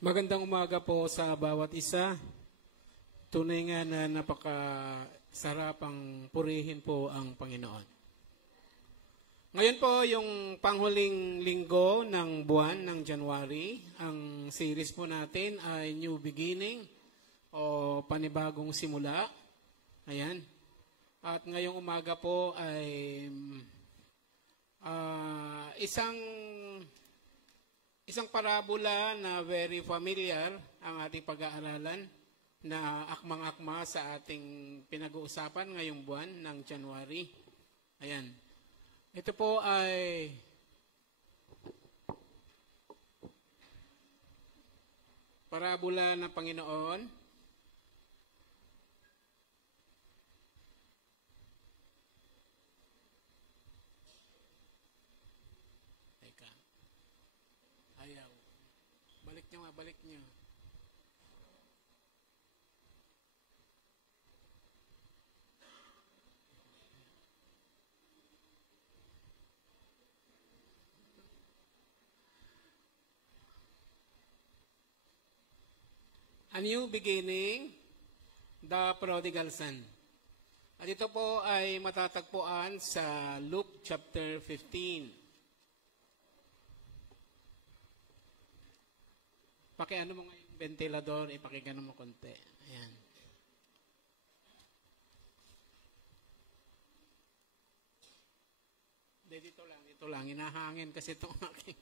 Magandang umaga po sa bawat isa. Tunay nga na napakasarapang purihin po ang Panginoon. Ngayon po yung panghuling linggo ng buwan ng January. Ang series po natin ay New Beginning o Panibagong Simula. Ayan. At ngayong umaga po ay isang parabola na very familiar ang ating pag-aaralan na akmang-akma sa ating pinag-uusapan ngayong buwan ng January. Ayan. Ito po ay parabola ng Panginoon. Teka. Ayaw. Balik nyo. A New Beginning, The Prodigal Son. At ito po ay matatagpuan sa Luke chapter 15. Pakiano mo ngayon ventilador, ipakigano mo konti. Ayan. Dito lang. Hinahangin kasi itong aking.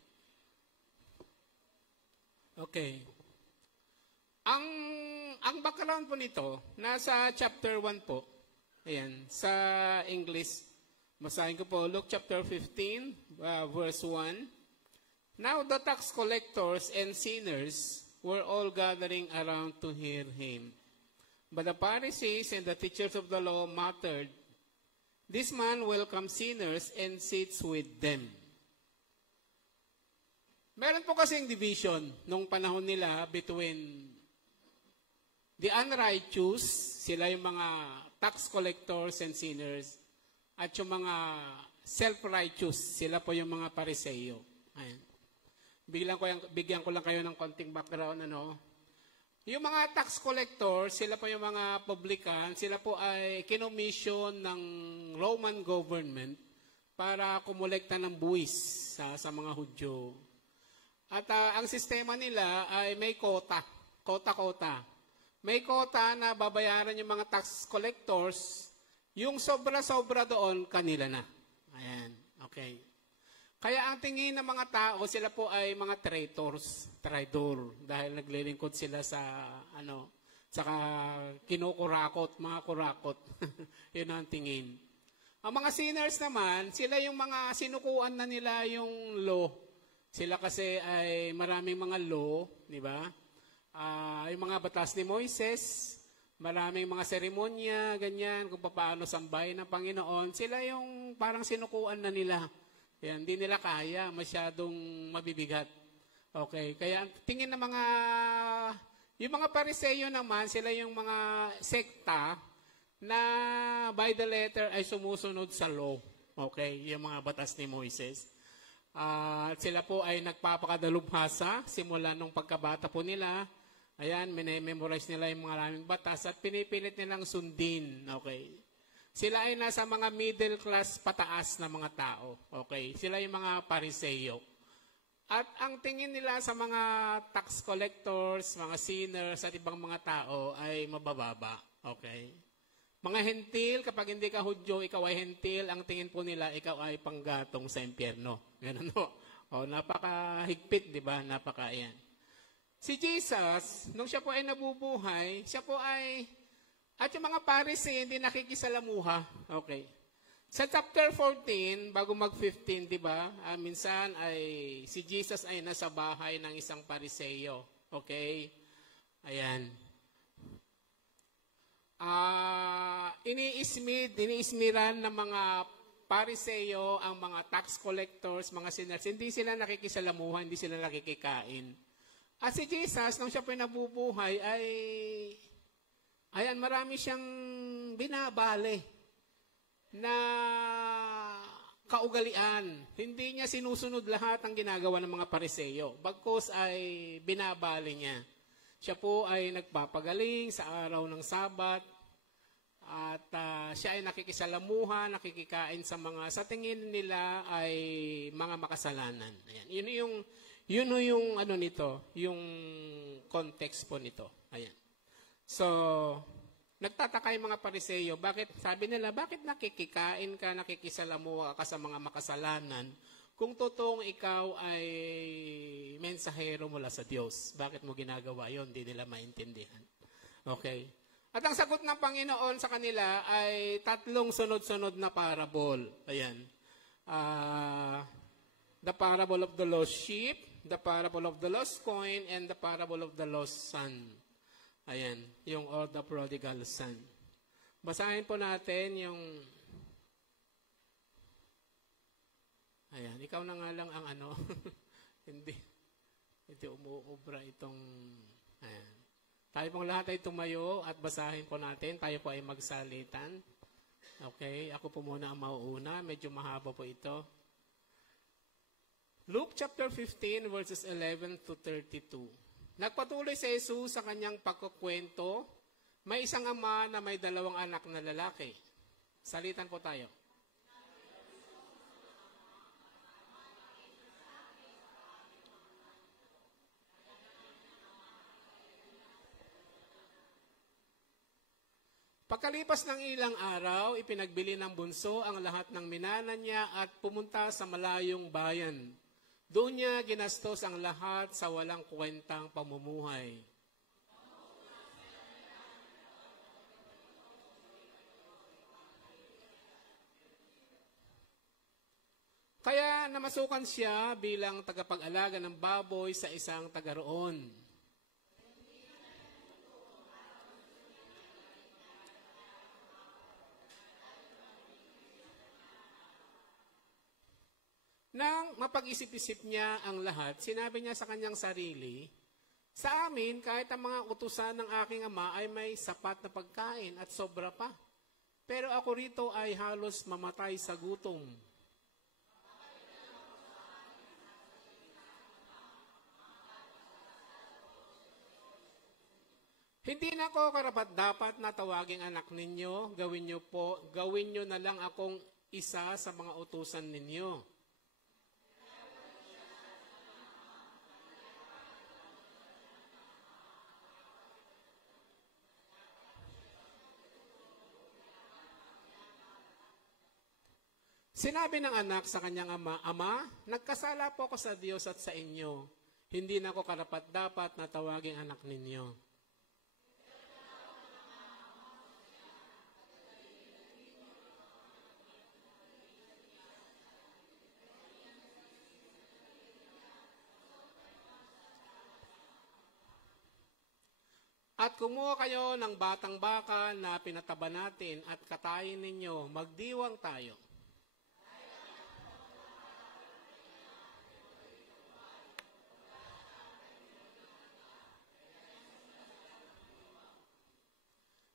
Okay. Ang background po nito, nasa chapter 1 po. Ayan, sa English. Basahin ko po, Luke chapter 15, verse 1. Now the tax collectors and sinners were all gathering around to hear him. But the Pharisees and the teachers of the law muttered, "This man welcomes sinners and sits with them." Meron po kasing division nung panahon nila between the unrighteous, sila yung mga tax collectors and sinners, at yung mga self-righteous, sila po yung mga Pariseo. Ayan. Bigyan ko lang kayo ng konting background. Yung mga tax collectors, sila po yung mga publican, sila po ay kinomission ng Roman government para kumolekta ng buwis sa mga Hudyo. At ang sistema nila ay may kota. May kota na babayaran yung mga tax collectors, yung sobra-sobra doon, kanila na. Ayan, okay. Kaya ang tingin ng mga tao, sila po ay mga traitor, dahil naglilingkod sila sa kinukurakot, mga kurakot. Yun ang tingin. Ang mga sinners naman, sila yung mga sinukuan na nila yung law. Sila kasi ay maraming mga law, di ba? Yung mga batas ni Moises, maraming mga seremonya, ganyan, kung paano sambahin ng Panginoon, sila yung parang sinukuan na nila. Yan, hindi nila kaya, masyadong mabibigat. Okay, kaya tingin ng yung mga Pariseo naman, sila yung mga sekta na by the letter ay sumusunod sa law. Okay, yung mga batas ni Moises. At sila po ay nagpapakadalubhasa, simula nung pagkabata po nila. Ayan, memorize nila yung mga maraming batas at pinipilit nilang sundin. Okay. Sila ay nasa mga middle class pataas na mga tao. Okay. Sila yung mga Pariseo. At ang tingin nila sa mga tax collectors, mga sinners at ibang mga tao ay mabababa. Okay. Mga hentil, kapag hindi ka Hudyo, ikaw ay hentil, ang tingin po nila, ikaw ay panggatong sa impyerno. Ganun no? Napakahigpit, di ba? Napaka-ayan. Si Jesus, nung siya po ay nabubuhay, at yung mga Pharisee, hindi nakikisalamuha. Okay. Sa chapter 14, bago mag-15, di ba? Minsan ay, si Jesus ay nasa bahay ng isang Pariseo. Okay? Ayan. Iniismiran ng mga Pariseo ang mga tax collectors, mga sinners. Hindi sila nakikisalamuha, hindi sila nakikikain. At si Jesus, nung siya po nabubuhay, ayan, marami siyang binabali na kaugalian. Hindi niya sinusunod lahat ang ginagawa ng mga Pariseo. Bagkus ay binabali niya. Siya po ay nagpapagaling sa araw ng Sabat at siya ay nakikisalamuha, nakikikain sa mga sa tingin nila ay mga makasalanan. Ayan. Yun yung ano nito, yung context po nito. Ayan. So, nagtataka yung mga Pariseo, sabi nila, bakit nakikikain ka, nakikisalamuha ka sa mga makasalanan kung totoong ikaw ay mensahero mula sa Diyos? Bakit mo ginagawa yon? Hindi nila maintindihan. Okay. At ang sagot ng Panginoon sa kanila ay 3 sunod-sunod na parable. Ayan. The parable of the lost sheep, the parable of the lost coin, and the parable of the lost son. Ayan, yung or the prodigal son. Basahin po natin yung... Ayan, ikaw na nga lang ang ano. hindi umuubra itong... Ayan. Tayo pong lahat ay tumayo at basahin po natin. Tayo po ay magsalitan. Okay, ako po muna ang mauuna. Medyo mahaba po ito. Luke chapter 15 verses 11 to 32. Nagpatuloy si Jesus sa kanyang pagkukwento. May isang ama na may 2 anak na lalaki. Salitan po tayo. Pagkalipas ng ilang araw, ipinagbili ng bunso ang lahat ng minana niya at pumunta sa malayong bayan. Doon niya ginastos ang lahat sa walang kwentang pamumuhay. Kaya namasukan siya bilang tagapag-alaga ng baboy sa isang taga roon. Nang mapag-isip-isip niya ang lahat, sinabi niya sa kanyang sarili, sa amin, kahit ang mga utusan ng aking ama ay may sapat na pagkain at sobra pa. Pero ako rito ay halos mamatay sa gutom. Hindi na ako karapat-dapat na tawaging anak ninyo, gawin nyo na lang akong isa sa mga utusan ninyo. Sinabi ng anak sa kanyang ama, Ama, nagkasala po ako sa Diyos at sa inyo. Hindi na ako karapat-dapat na tawaging anak ninyo. At kumuha kayo ng batang baka na pinataba natin at katayin ninyo, magdiwang tayo.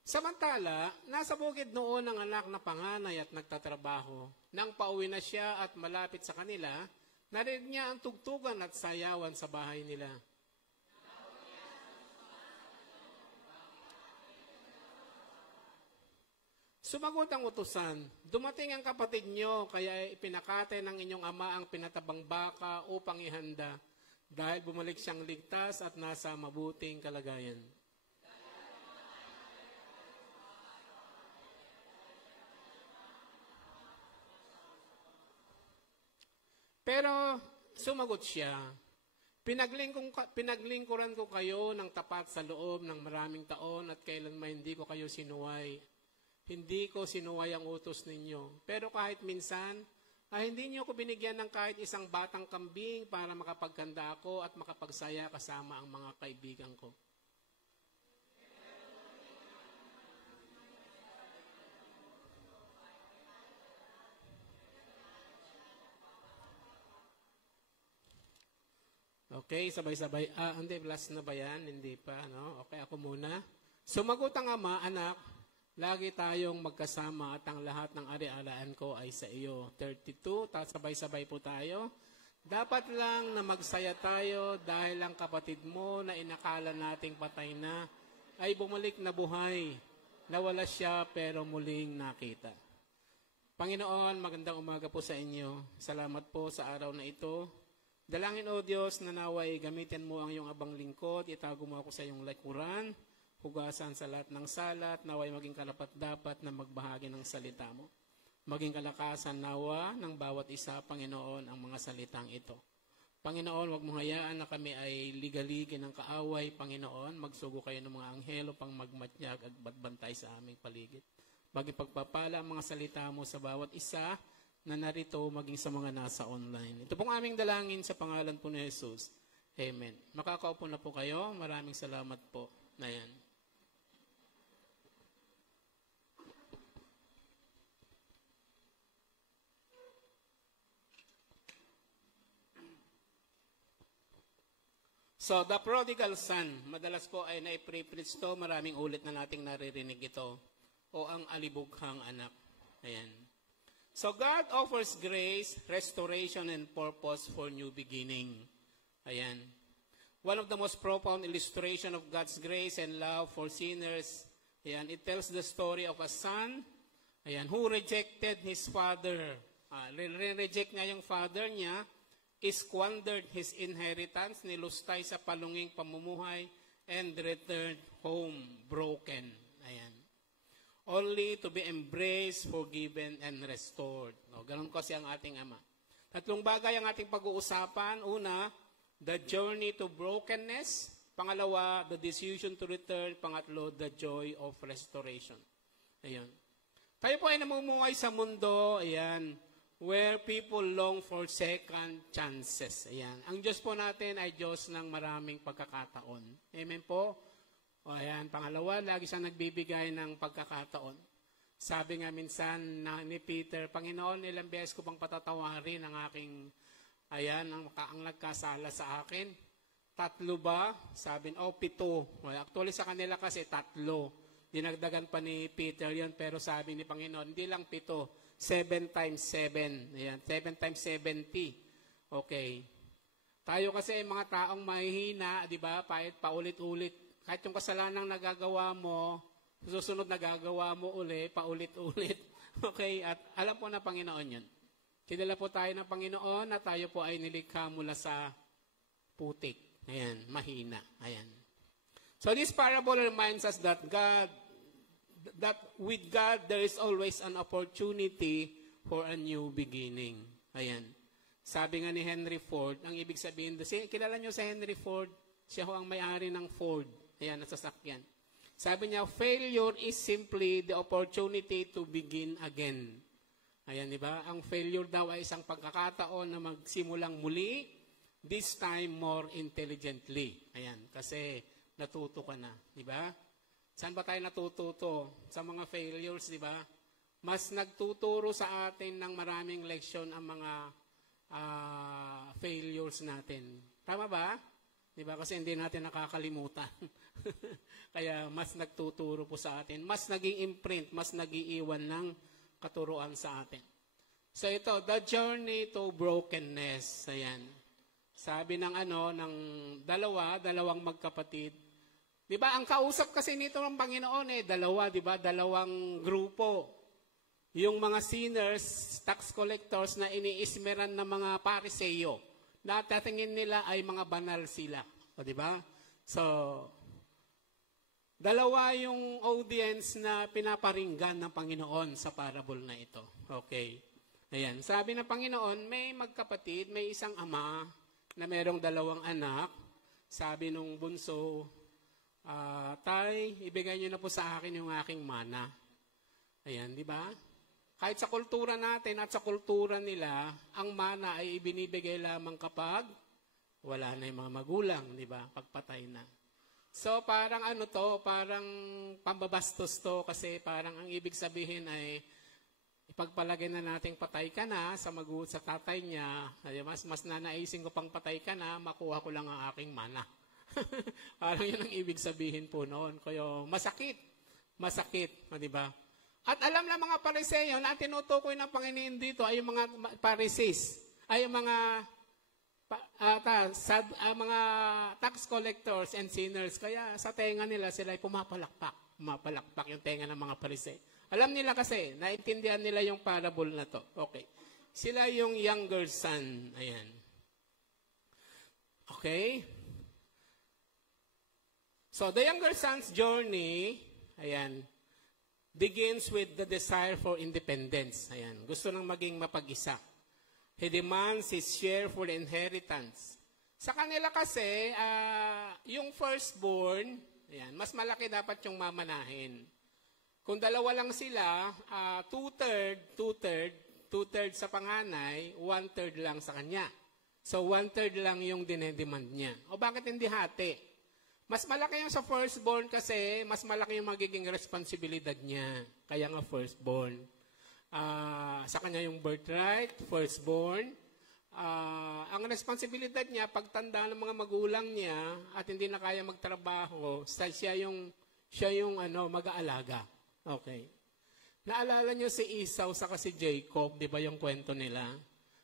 Samantala, nasa bukid noon ang anak na panganay at nagtatrabaho. Nang pauwi na siya at malapit sa kanila, narinig niya ang tugtugan at sayawan sa bahay nila. Sumagot ang utusan, dumating ang kapatid niyo, kaya ipinakate ng inyong ama ang pinatabang baka upang ihanda, dahil bumalik siyang ligtas at nasa mabuting kalagayan. Pero sumagot siya, pinaglingkuran ko kayo ng tapat sa loob ng maraming taon at kailanman hindi ko kayo sinuway. Hindi ko sinuway ang utos ninyo. Pero kahit minsan, hindi niyo ko binigyan ng kahit isang batang kambing para makapagkanda ako at makapagsaya kasama ang mga kaibigan ko. Okay, sabay-sabay. Hindi, last na ba yan? Hindi pa, no? Okay, ako muna. Sumagot ang ama, anak, Lagi tayong magkasama at ang lahat ng ari-alaan ko ay sa iyo. 32, sabay-sabay po tayo. Dapat lang na magsaya tayo dahil ang kapatid mo na inakala nating patay na ay bumalik na buhay. Nawala siya pero muling nakita. Panginoon, magandang umaga po sa inyo. Salamat po sa araw na ito. Dalangin o Diyos na naway gamitin mo ang iyong abang lingkod, itago mo ako sa iyong likuran, hugasan sa lahat ng salat, naway maging karapat-dapat na magbahagi ng salita mo. Maging kalakasan nawa ng bawat isa, Panginoon, ang mga salitang ito. Panginoon, wag mo hayaan na kami ay ligaligin ng kaaway, Panginoon. Magsugo kayo ng mga anghelo pang magmatyag at bantay sa aming paligid. Maging pagpapala ang mga salita mo sa bawat isa na narito, maging sa mga nasa online. Ito pong aming dalangin sa pangalan po ni Jesus. Amen. Makakaupo na po kayo. Maraming salamat po. Na yan. So, the prodigal son, madalas po ay na-preach to, maraming ulit na nating naririnig ito. O ang alibughang anak. Ayan. So, God offers grace, restoration, and purpose for new beginning. Ayan. One of the most profound illustration of God's grace and love for sinners, ayan, it tells the story of a son, ayan, who rejected his father. Reject niya yung father niya, squandered his inheritance, nilustay sa palunging pamumuhay, and returned home broken. Ayan. Only to be embraced, forgiven, and restored. No, ganun kasi ang ating Ama. Tatlong bagay ang ating pag-uusapan. Una, the journey to brokenness. Pangalawa, the decision to return. Pangatlo, the joy of restoration. Ayan. Tayo po ay namumuhay sa mundo, ayan, where people long for second chances. Ayan. Ang Diyos po natin ay Diyos ng maraming pagkakataon. Amen po? O ayan, pangalawa, lagi siyang nagbibigay ng pagkakataon. Sabi nga minsan ni Peter, Panginoon, ilang beses ko bang patatawarin ang aking, ayan, ang nagkasala sa akin? 3 ba? Sabi, 7. Well, actually sa kanila kasi 3. Dinagdagan pa ni Peter yon, pero sabi ni Panginoon, hindi lang 7. 7 times 7. Ayan, 7 times 70. Okay. Tayo kasi mga taong mahihina, di ba? Paulit-ulit. Kahit yung kasalanang nagagawa mo, susunod nagagawa mo paulit-ulit. Okay? At alam po na Panginoon yun. Kinala po tayo ng Panginoon na tayo po ay nilikha mula sa putik. Ayan, mahina. Ayan. So this parable reminds us that with God, there is always an opportunity for a new beginning. Ayan. Sabi nga ni Henry Ford, ang ibig sabihin, kilala nyo sa Henry Ford? Siya ho ang may-ari ng Ford. Ayan, nasasakyan. Sabi niya, failure is simply the opportunity to begin again. Ayan, di ba? Ang failure daw ay isang pagkakataon na magsimulang muli, this time more intelligently. Ayan, kasi natuto ka na, di ba? Saan ba tayo natututo? Sa mga failures, di ba? Mas nagtuturo sa atin ng maraming leksyon ang mga failures natin. Tama ba? Di ba? Kasi hindi natin nakakalimutan. Kaya mas nagtuturo po sa atin. Mas naging imprint, mas nagiiwan ng katuruan sa atin. So ito, the journey to brokenness. Ayan. Sabi ng dalawang magkapatid. Di ba? Ang kausap kasi nito ng Panginoon dalawa, di ba? Dalawang grupo. Yung mga sinners, tax collectors na iniismeran ng mga pariseyo. Natatingin nila ay mga banal sila. O, di ba? So, dalawa yung audience na pinaparinggan ng Panginoon sa parable na ito. Okay. Ayan. Sabi ng Panginoon, may magkapatid, may isang ama na merong 2 anak. Sabi nung bunso, Tay, ibigay niyo na po sa akin yung aking mana. Ayan, di ba? Kahit sa kultura natin at sa kultura nila, ang mana ay ibinibigay lamang kapag wala na yung mga magulang, di ba? Pagpatay na. So, parang parang pambabastos to kasi parang ang ibig sabihin ay ipagpalagay na nating patay ka na sa tatay niya. Ay, mas nanaisin ko pang patay ka na, makuha ko lang ang aking mana. Parang yun ang ibig sabihin po noon. Kaya masakit. masakit, di ba? At alam na mga Pariseo na tinutukoy ng Panginoon dito ay yung mga Pharisees, ay yung mga mga tax collectors and sinners. Kaya sa tenga nila sila ay pumapalakpak yung tenga ng mga Pariseo. Alam nila kasi, naintindihan nila yung parable na to. Okay. Sila yung younger son. Ayan. Okay. So, the younger son's journey, ayan, begins with the desire for independence. Ayan. Gusto nang maging mapag-isa. He demands his share for the inheritance. Sa kanila kasi, yung firstborn, ayan, mas malaki dapat yung mamanahin. Kung dalawa lang sila, two-third sa panganay, one-third lang sa kanya. So, one-third lang yung dinedemand niya. O bakit hindi hati? Mas malaki yung sa firstborn kasi, mas malaki yung magiging responsibilidad niya. Kaya nga firstborn. Sa kanya yung birthright, firstborn. Ang responsibilidad niya, pagtanda ng mga magulang niya at hindi na kaya magtrabaho, siya yung mag-aalaga. Okay. Naalala niyo si Esau saka si Jacob, di ba yung kwento nila?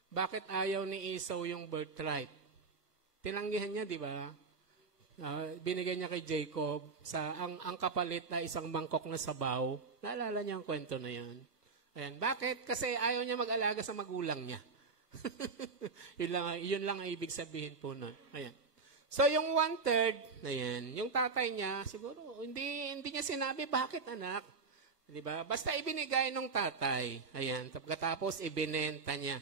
Bakit ayaw ni Esau yung birthright? Tinanggihan niya, di ba? Binigay niya kay Jacob ang kapalit na isang mangkok na sabaw. Naalala niya ang kwento na yan. Ayan. Bakit? Kasi ayaw niya mag-alaga sa magulang niya. yun lang ang ibig sabihin po nun. Ayan. So, yung one-third, ayan, yung tatay niya, siguro, hindi niya sinabi, bakit anak? Diba? Basta ibinigay ng tatay. Ayan. Tapos ibinenta niya.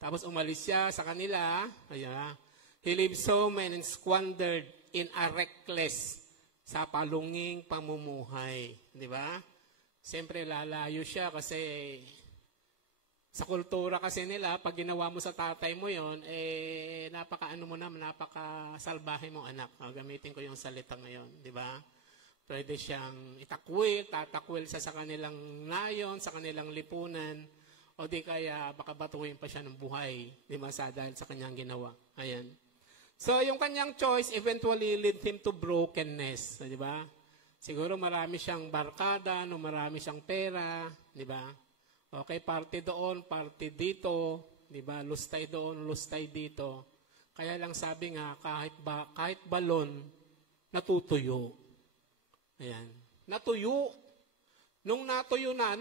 Tapos umalis siya sa kanila. Ayan. He lived home and squandered in a reckless sa palunging pamumuhay. Diba? Siyempre lalayo siya kasi sa kultura kasi nila, pag ginawa mo sa tatay mo yon, napakasalbahe mo anak. Gamitin ko yung salita ngayon. Diba? Pwede siyang tatakwil sa kanilang nayon, sa kanilang lipunan, o di kaya baka batuhin pa siya ng buhay, di ba, dahil sa kanyang ginawa. Ayan. So, yung kanyang choice eventually lead him to brokenness, di ba? Siguro marami siyang barkada, marami siyang pera, di ba? Okay, party doon, party dito, di ba? Lustay doon, lustay dito. Kaya lang sabi nga, kahit balon, natutuyo. Ayan. Natuyo. Nung natuyo na,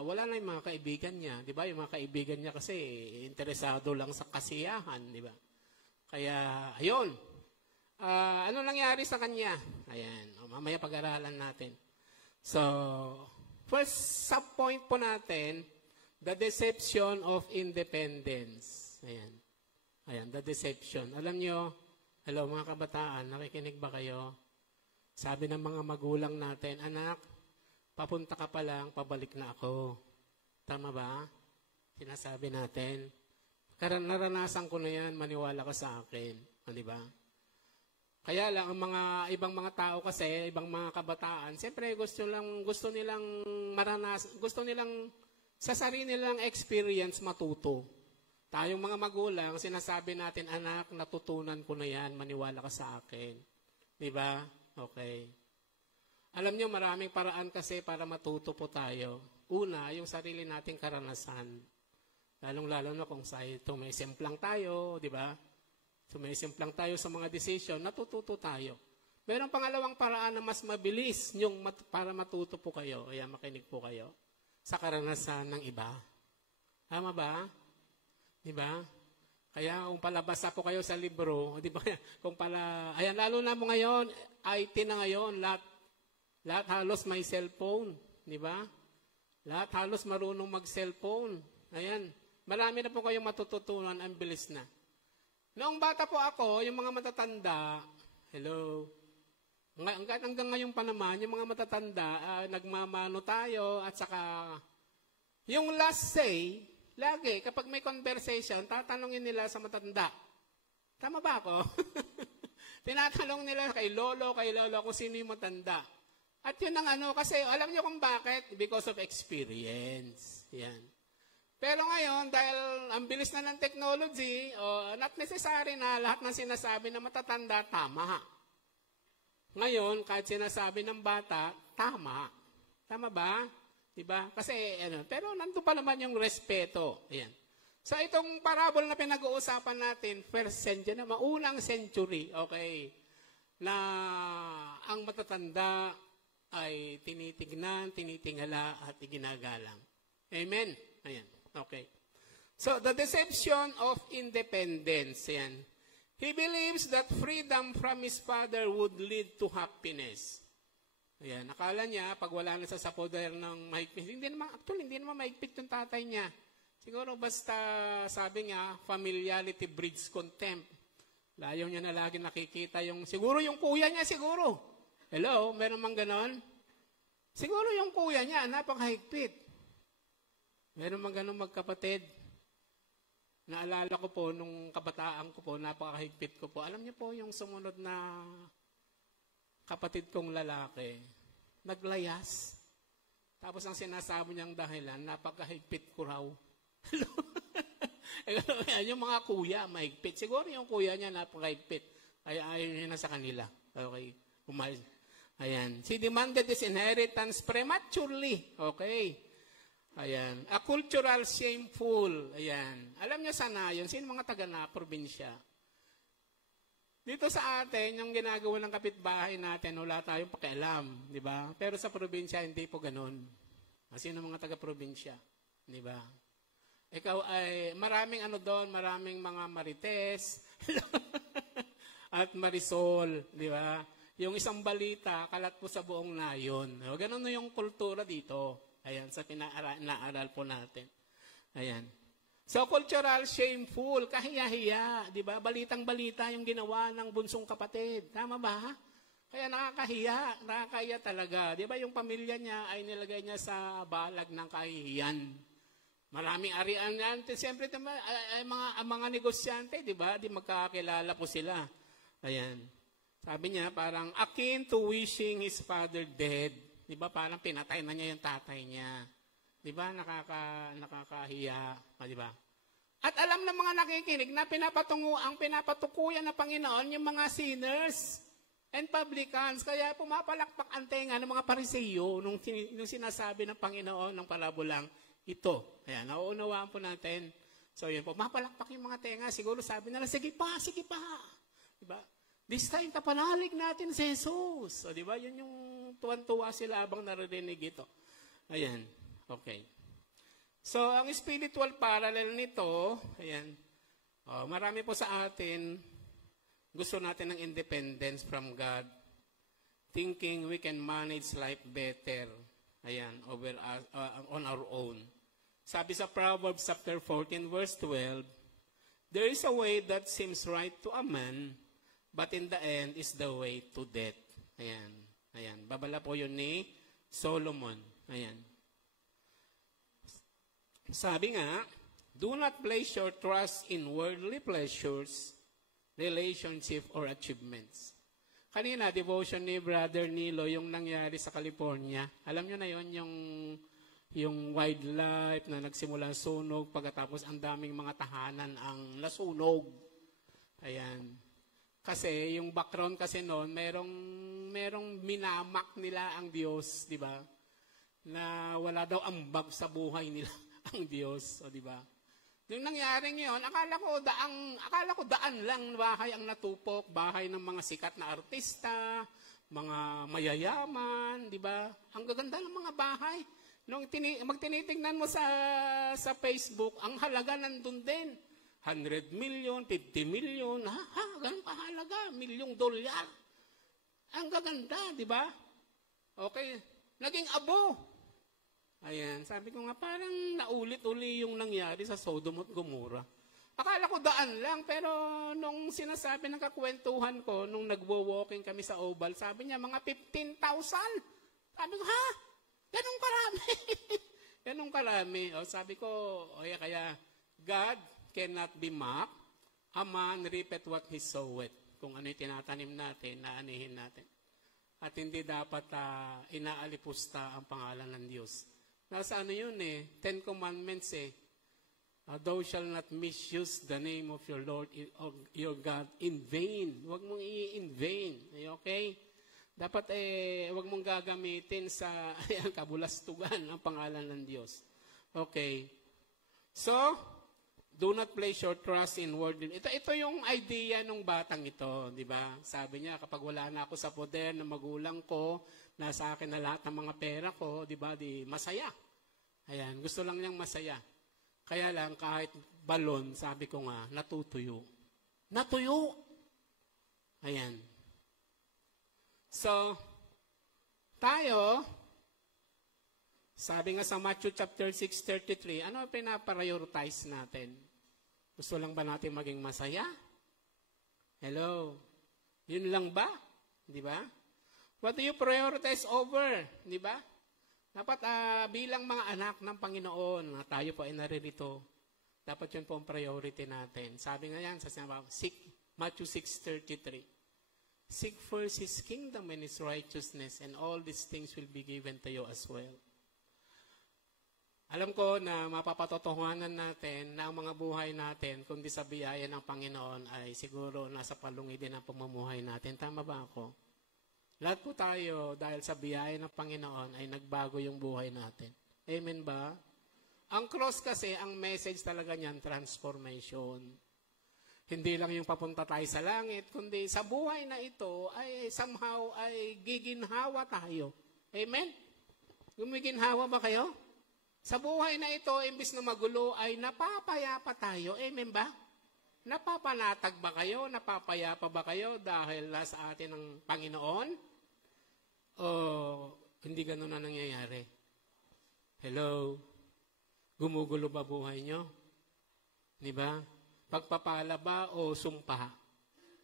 wala na yung mga kaibigan niya. Di ba? Yung mga kaibigan niya kasi interesado lang sa kasiyahan. Di ba? Kaya, ayun. Ano nangyari sa kanya? Ayan. Mamaya pag-aralan natin. So, first sub-point po natin, the deception of independence. Ayan. Ayan, the deception. Alam nyo, hello mga kabataan, nakikinig ba kayo? Sabi ng mga magulang natin, anak, papunta ka pa lang, pabalik na ako. Tama ba? Sinasabi natin. Naranasan ko na yan, maniwala ka sa akin. Di ba? Kaya lang, ang mga ibang mga tao kasi, ibang mga kabataan, siyempre gusto nilang sa sarili nilang experience matuto. Tayong mga magulang, sinasabi natin, anak, natutunan ko na yan, maniwala ka sa akin. Di ba? Okay. Alam niyo, maraming paraan kasi para matuto po tayo. Una, yung sarili nating karanasan. Lalong-lalo na kung tumisemplang tayo, di ba? Tumisemplang tayo sa mga decision, natututo tayo. Mayroong pangalawang paraan na mas mabilis para matuto po kayo. Kaya makinig po kayo sa karanasan ng iba. Tama ba? Di ba? Kaya kung palabasa po kayo sa libro, di ba? Ayan, lalo na mo ngayon, IT na ngayon, lahat halos may cellphone, di ba? Lahat halos marunong mag-cellphone. Ayan, marami na po kayong matututunan, ang bilis na. Noong bata po ako, yung mga matatanda, hello, hanggang ngayon pa naman, yung mga matatanda, nagmamano tayo, at saka, yung last say, lagi, kapag may conversation, tatanungin nila sa matanda. Tama ba ako? Tinatanong nila kay lolo kung sino yung matanda. At yun ang kasi alam niyo kung bakit? Because of experience. Yan. Pero ngayon, dahil ang bilis na ng technology, not necessary na lahat ng sinasabi na matatanda, tama. Ngayon, kahit sinasabi ng bata, tama. Tama ba? Diba? Kasi, pero nandun pa naman yung respeto. Ayan. So, itong parable na pinag-uusapan natin, first century, na maunang century, okay, na ang matatanda ay tinitignan, tinitingala, at iginagalang. Amen? Ayan. Okay. So, the deception of independence. Ayan. He believes that freedom from his father would lead to happiness. Ayan. Nakala niya, pag wala na sa poder ng mahigpit, hindi naman mahigpit yung tatay niya. Siguro basta sabi niya, familiarity breeds contempt. Layo niya na lagi nakikita siguro yung kuya niya siguro. Hello, meron mang ganon? Siguro yung kuya niya, napakahigpit. Meron mang ganon magkapatid. Naalala ko po, nung kabataan ko po, napakahigpit ko po. Alam niyo po yung sumunod na kapatid kong lalaki, naglayas. Tapos ang sinasabi niyang dahilan, napakahigpit ko raw. Yung mga kuya, mahigpit. Siguro yung kuya niya napakahigpit. Ay ayaw niya na sa kanila. Okay. Umayos. Ayan. She demanded his inheritance prematurely. Okay. Ayan. A cultural shameful. Ayan. Alam niyo sana yun. Sino mga taga na probinsya? Dito sa atin, yung ginagawa ng kapitbahay natin, wala tayong pakialam. Di ba? Pero sa probinsya, hindi po ganun. Sino mga taga-probinsya? Di ba? Ikaw ay, maraming doon, maraming mga marites, at marisol, di ba? Yung isang balita, kalat po sa buong nayon. Ganun na yung kultura dito. Ayan, sa pinaaral po natin. Ayan. So, cultural shameful, kahiya-hiya, di ba? Balitang-balita yung ginawa ng bunsong kapatid. Tama ba? Kaya nakakahiya talaga. Di ba yung pamilya niya ay nilagay niya sa balag ng kahihiyan. Maraming arian yan. Siyempre, mga negosyante, di ba? Di magkakilala po sila. Ayan. Sabi niya, parang akin to wishing his father dead. Di ba? Parang pinatay na niya yung tatay niya. Di ba? Nakakahiya. Di ba? At alam ng mga nakikinig na ang pinapatukuyan ng Panginoon yung mga sinners and publicans. Kaya pumapalakpak ang tenga ng mga pariseyo nung sinasabi ng Panginoon ng parabolang ito. Ayan, nauunawaan po natin. So, yun po. Mapalakpak yung mga tenga. Siguro sabi nila, sige pa. Diba? This time, kapanalig natin si Jesus. So, diba? Yun yung tuwan-tuwa sila habang naririnig ito. Ayan. Okay. So, ang spiritual parallel nito, ayan, marami po sa atin, gusto natin ng independence from God, thinking we can manage life better. Ayan, on our own. Sabi sa Proverbs chapter 14, verse 12, there is a way that seems right to a man, but in the end is the way to death. Ayan. Ayan. Babala po yun ni Solomon. Ayan. Sabi nga, do not place your trust in worldly pleasures, relationship, or achievements. Kanina, devotion ni Brother Nilo, yung nangyari sa California. Alam nyo na yun, yung wildlife na nagsimula sunog, pagkatapos ang daming mga tahanan ang nasunog. Ayan. Kasi yung background kasi noon, merong minamak nila ang Diyos, di ba? Na wala daw ambag sa buhay nila ang Diyos, o di ba? Yung nangyaring yun, akala ko daan lang bahay ang natupok, bahay ng mga sikat na artista, mga mayayaman, di ba? Ang gaganda ng mga bahay. Nung magtinitingnan mo sa Facebook, ang halaga nandun din. 100 million, 50 million, ganun kahalaga, $1 million. Ang gaganda, di ba? Okay, naging abo. Ayan, sabi ko nga, parang naulit-uli yung nangyari sa Sodom at Gomorrah. Akala ko daan lang, pero nung sinasabi ng kakwentuhan ko, nung nagwo-walking kami sa Oval, sabi niya, mga 15,000. Sabi ko, ha? Ganun karami. Ganun karami. O, sabi ko, kaya God cannot be mocked. A man reapeth what he soweth. Kung ano yung tinatanim natin, naanihin natin. At hindi dapat inaalipusta ang pangalan ng Diyos. Nasa ano yun Ten Commandments Thou shall not misuse the name of your Lord, your God, in vain. Huwag mong in vain. Okay? Dapat huwag mong gagamitin sa kabulastugan ang pangalan ng Diyos. Okay. So, do not place your trust in worldly. Ito yung idea ng batang ito, di ba? Sabi niya, kapag wala na ako sa poder ng magulang ko, nasa akin na lahat ng mga pera ko, di ba, di masaya. Ayan, gusto lang niyang masaya. Kaya lang, kahit balon, sabi ko nga, natutuyo. Natuyo! Ayan. So, tayo, sabi nga sa Matthew chapter 6:33, ano ang pinaprioritize natin? Gusto lang ba natin maging masaya? Hello? Yun lang ba? Di ba? What do you prioritize over? Di ba? Dapat bilang mga anak ng Panginoon, na tayo po ay naririto, dapat yun po ang priority natin. Sabi nga yan sa Matthew 6:33. Seek first His kingdom and His righteousness, and all these things will be given to you as well. Alam ko na mapapatotohanan natin na ang mga buhay natin, kundi sa biyaya ng Panginoon, ay siguro nasa palungi din ang pamumuhay natin. Tama ba ako? Lahat po tayo, dahil sa biyaya ng Panginoon, ay nagbago yung buhay natin. Amen ba? Ang cross kasi, ang message talaga niyan, transformation. Hindi lang yung papunta tayo sa langit, kundi sa buhay na ito ay somehow ay giginhawa tayo. Amen? Gumiginhawa ba kayo? Sa buhay na ito, imbis na magulo, ay napapayapa tayo. Amen ba? Napapanatag ba kayo? Napapayapa ba kayo dahil sa atin ng Panginoon? O hindi ganun na nangyayari? Hello? Gumugulo ba buhay nyo? Di ba? Pagpapala ba o sumpa?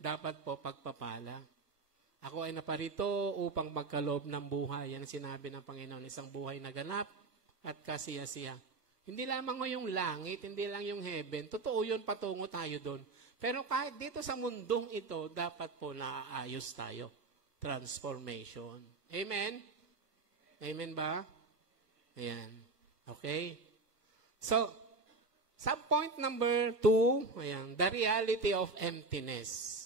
Dapat po pagpapala. Ako ay naparito upang magkaloob ng buhay. Yan sinabi ng Panginoon, isang buhay na ganap at kasiya-siya. Hindi lamang yung langit, hindi lang yung heaven. Totoo yun, patungo tayo doon. Pero kahit dito sa mundong ito, dapat po naaayos tayo. Transformation. Amen? Amen ba? Ayan. Okay? So, subpoint number 2, ayan, the reality of emptiness.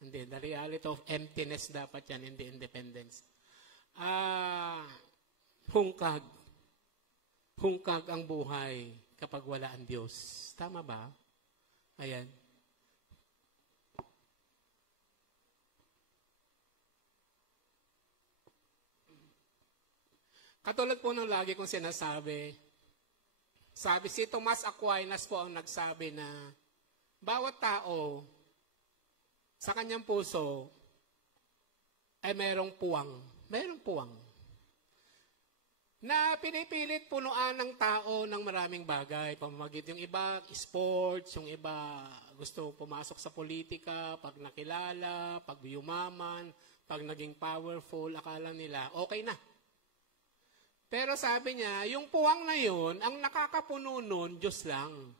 Hindi, the reality of emptiness dapat yan, hindi independence. Hungkag. Hungkag ang buhay kapag wala ang Diyos. Tama ba? Ayan. Katulad po ng lagi kong sinasabi, sabi si Thomas Aquinas po ang nagsabi na bawat tao sa kanyang puso ay merong puwang. Merong puwang. Na pinipilit punuan ng tao ng maraming bagay. Pamamagit yung iba, sports, yung iba gusto pumasok sa politika, pag nakilala, pag yumaman, pag naging powerful, akala nila, okay na. Pero sabi niya, yung puwang na yun, ang nakakapuno nun, Diyos lang.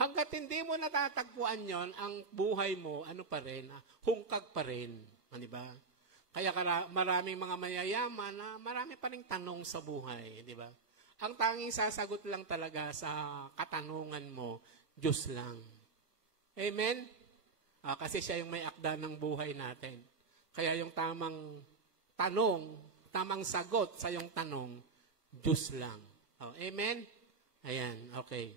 Hanggat hindi mo natatagpuan yon, ang buhay mo, ano pa rin, hungkag pa rin. Di ba? Kaya maraming mga mayayaman na marami pa rin tanong sa buhay. Di ba? Ang tanging sasagot lang talaga sa katanungan mo, Diyos lang. Amen? Kasi siya yung may akda ng buhay natin. Kaya yung tamang tanong, tamang sagot sa yung tanong, Diyos lang. Amen? Ayan, okay.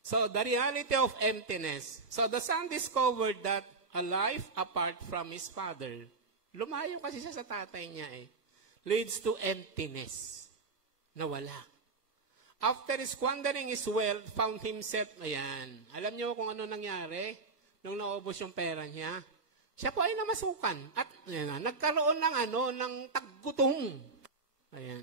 So, the reality of emptiness. So, the son discovered that a life apart from his father, lumayo kasi siya sa tatay niya leads to emptiness. Nawala. After squandering his wealth, found himself, ayan. Alam niyo kung ano nangyari nung naubos yung pera niya? Siya po ay namasukan. At ayan, nagkaroon ng taggutom. Ayan.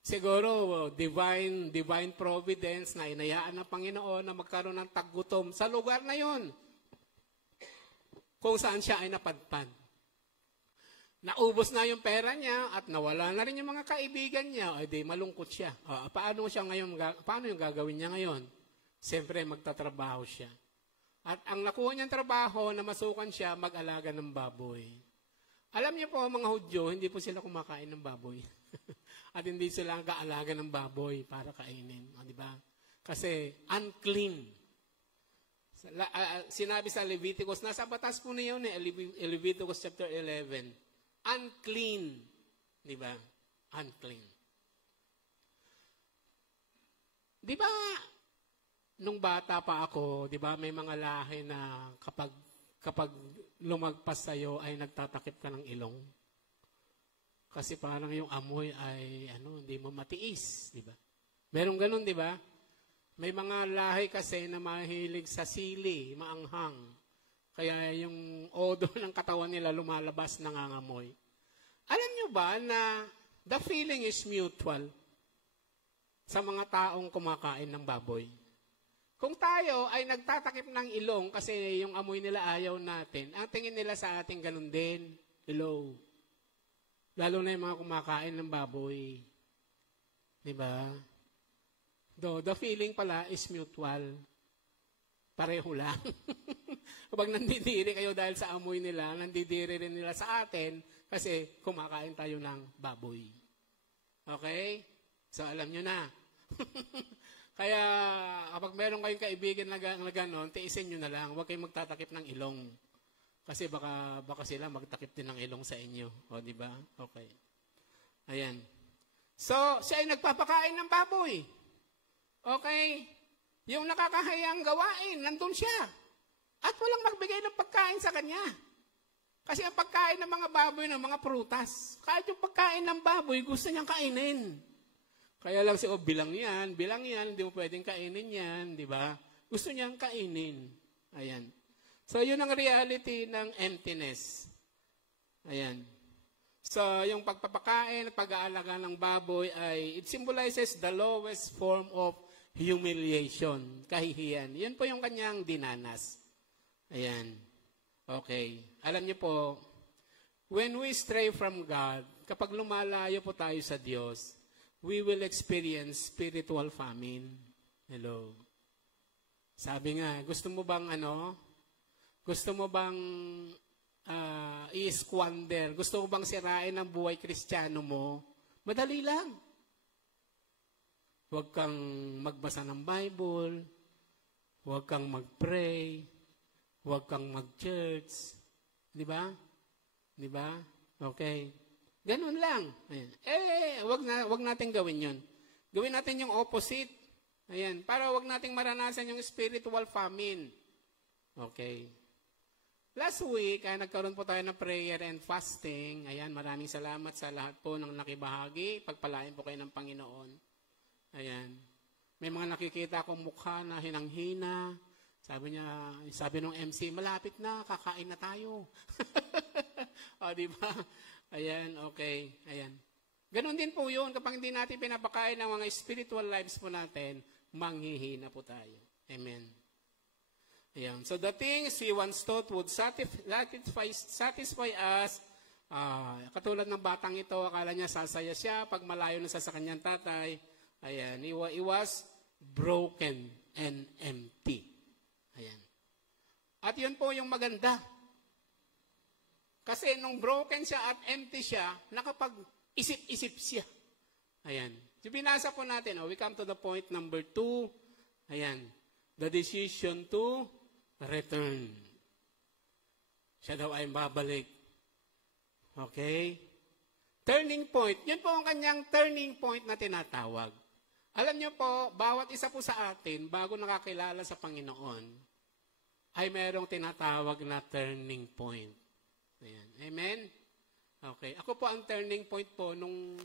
Siguro, divine providence na inayaan ng Panginoon na magkaroon ng taggutom sa lugar na yon kung saan siya ay napadpad. Naubos na yung pera niya at nawala na rin yung mga kaibigan niya. Ay di malungkot siya. Paano yung gagawin niya ngayon? Siyempre, magtatrabaho siya. At ang nakuha niyang trabaho na masukan siya, mag-alaga ng baboy. Alam niyo po, mga Hudyo, hindi po sila kumakain ng baboy. At hindi sila kaalaga ng baboy para kainin. Di ba? Kasi unclean. Sinabi sa Leviticus, nasa batas po na yun Leviticus chapter 11. unclean. Di ba? Unclean. Di ba, nung bata pa ako, di ba, may mga lahi na kapag lumagpas sa'yo ay nagtatakip ka ng ilong. Kasi parang yung amoy ay, hindi mo matiis, di ba? Merong ganun, di ba? May mga lahi kasi na mahilig sa sili, maanghang. Kaya yung odor ng katawan nila lumalabas, nangangamoy. Alam nyo ba na the feeling is mutual sa mga taong kumakain ng baboy? Kung tayo ay nagtatakip ng ilong kasi yung amoy nila ayaw natin, ang tingin nila sa ating ganun din. Hello. Lalo na yung mga kumakain ng baboy. Diba? The feeling pala is mutual. Pareho lang. Kapag nandidiri kayo dahil sa amoy nila, nandidiri rin nila sa atin kasi kumakain tayo ng baboy. Okay? So, alam nyo na. Kaya, kapag meron kayong kaibigan na gano'n, tiisin nyo na lang. Huwag kayong magtatakip ng ilong. Kasi baka sila magtakip din ng ilong sa inyo. O, di ba? Okay. Ayan. So, siya ay nagpapakain ng baboy. Okay? Yung nakakahayang gawain, nandun siya. At walang magbigay ng pagkain sa kanya. Kasi ang pagkain ng mga baboy ng mga prutas, kahit yung pagkain ng baboy, gusto niyang kainin. Kaya lang siya, bilang yan, hindi mo pwedeng kainin yan, di ba? Gusto niyang kainin. Ayan. So, yun ang reality ng emptiness. Ayan. So, yung pagpapakain at pag-aalaga ng baboy ay, it symbolizes the lowest form of humiliation, kahihiyan. Yun po yung kanyang dinanas. Ayan. Okay. Alam niyo po, when we stray from God, kapag lumalayo po tayo sa Diyos, we will experience spiritual famine. Hello. Sabi nga, gusto mo bang i-squander? Gusto mo bang sirain ang buhay Kristiyano mo? Madali lang. Huwag kang magbasa ng Bible, huwag kang mag-pray, huwag kang mag-church. Di ba? Di ba? Okay. Ganun lang. Ayan. Wag natin gawin yun. Gawin natin yung opposite. Ayan. Para wag nating maranasan yung spiritual famine. Okay. Last week, nagkaroon po tayo ng prayer and fasting. Ayan, maraming salamat sa lahat po ng nakibahagi. Pagpalain po kayo ng Panginoon. Ayan. May mga nakikita akong mukha na hinang-hina. Sabi nung MC, malapit na, kakain na tayo. O, di ba? Ayan, okay. Ayan. Ganon din po yun. Kapag hindi natin pinapakain ng mga spiritual lives po natin, manghihina po tayo. Amen. Ayan. So the things we once thought would satisfy us, katulad ng batang ito, akala niya sasaya siya pag malayo na sa kanyang tatay. Ayan. It was broken and empty. Ayan. At yun po yung maganda. Kasi nung broken siya at empty siya, nakapag-isip-isip siya. Ayan. So, binasa po natin, we come to the point number 2. Ayan. The decision to return. Siya daw ay babalik. Okay? Turning point. Yun po ang kanyang turning point na tinatawag. Alam niyo po, bawat isa po sa atin, bago nakakilala sa Panginoon, ay merong tinatawag na turning point. Ayan. Amen? Okay. Ako po ang turning point po nung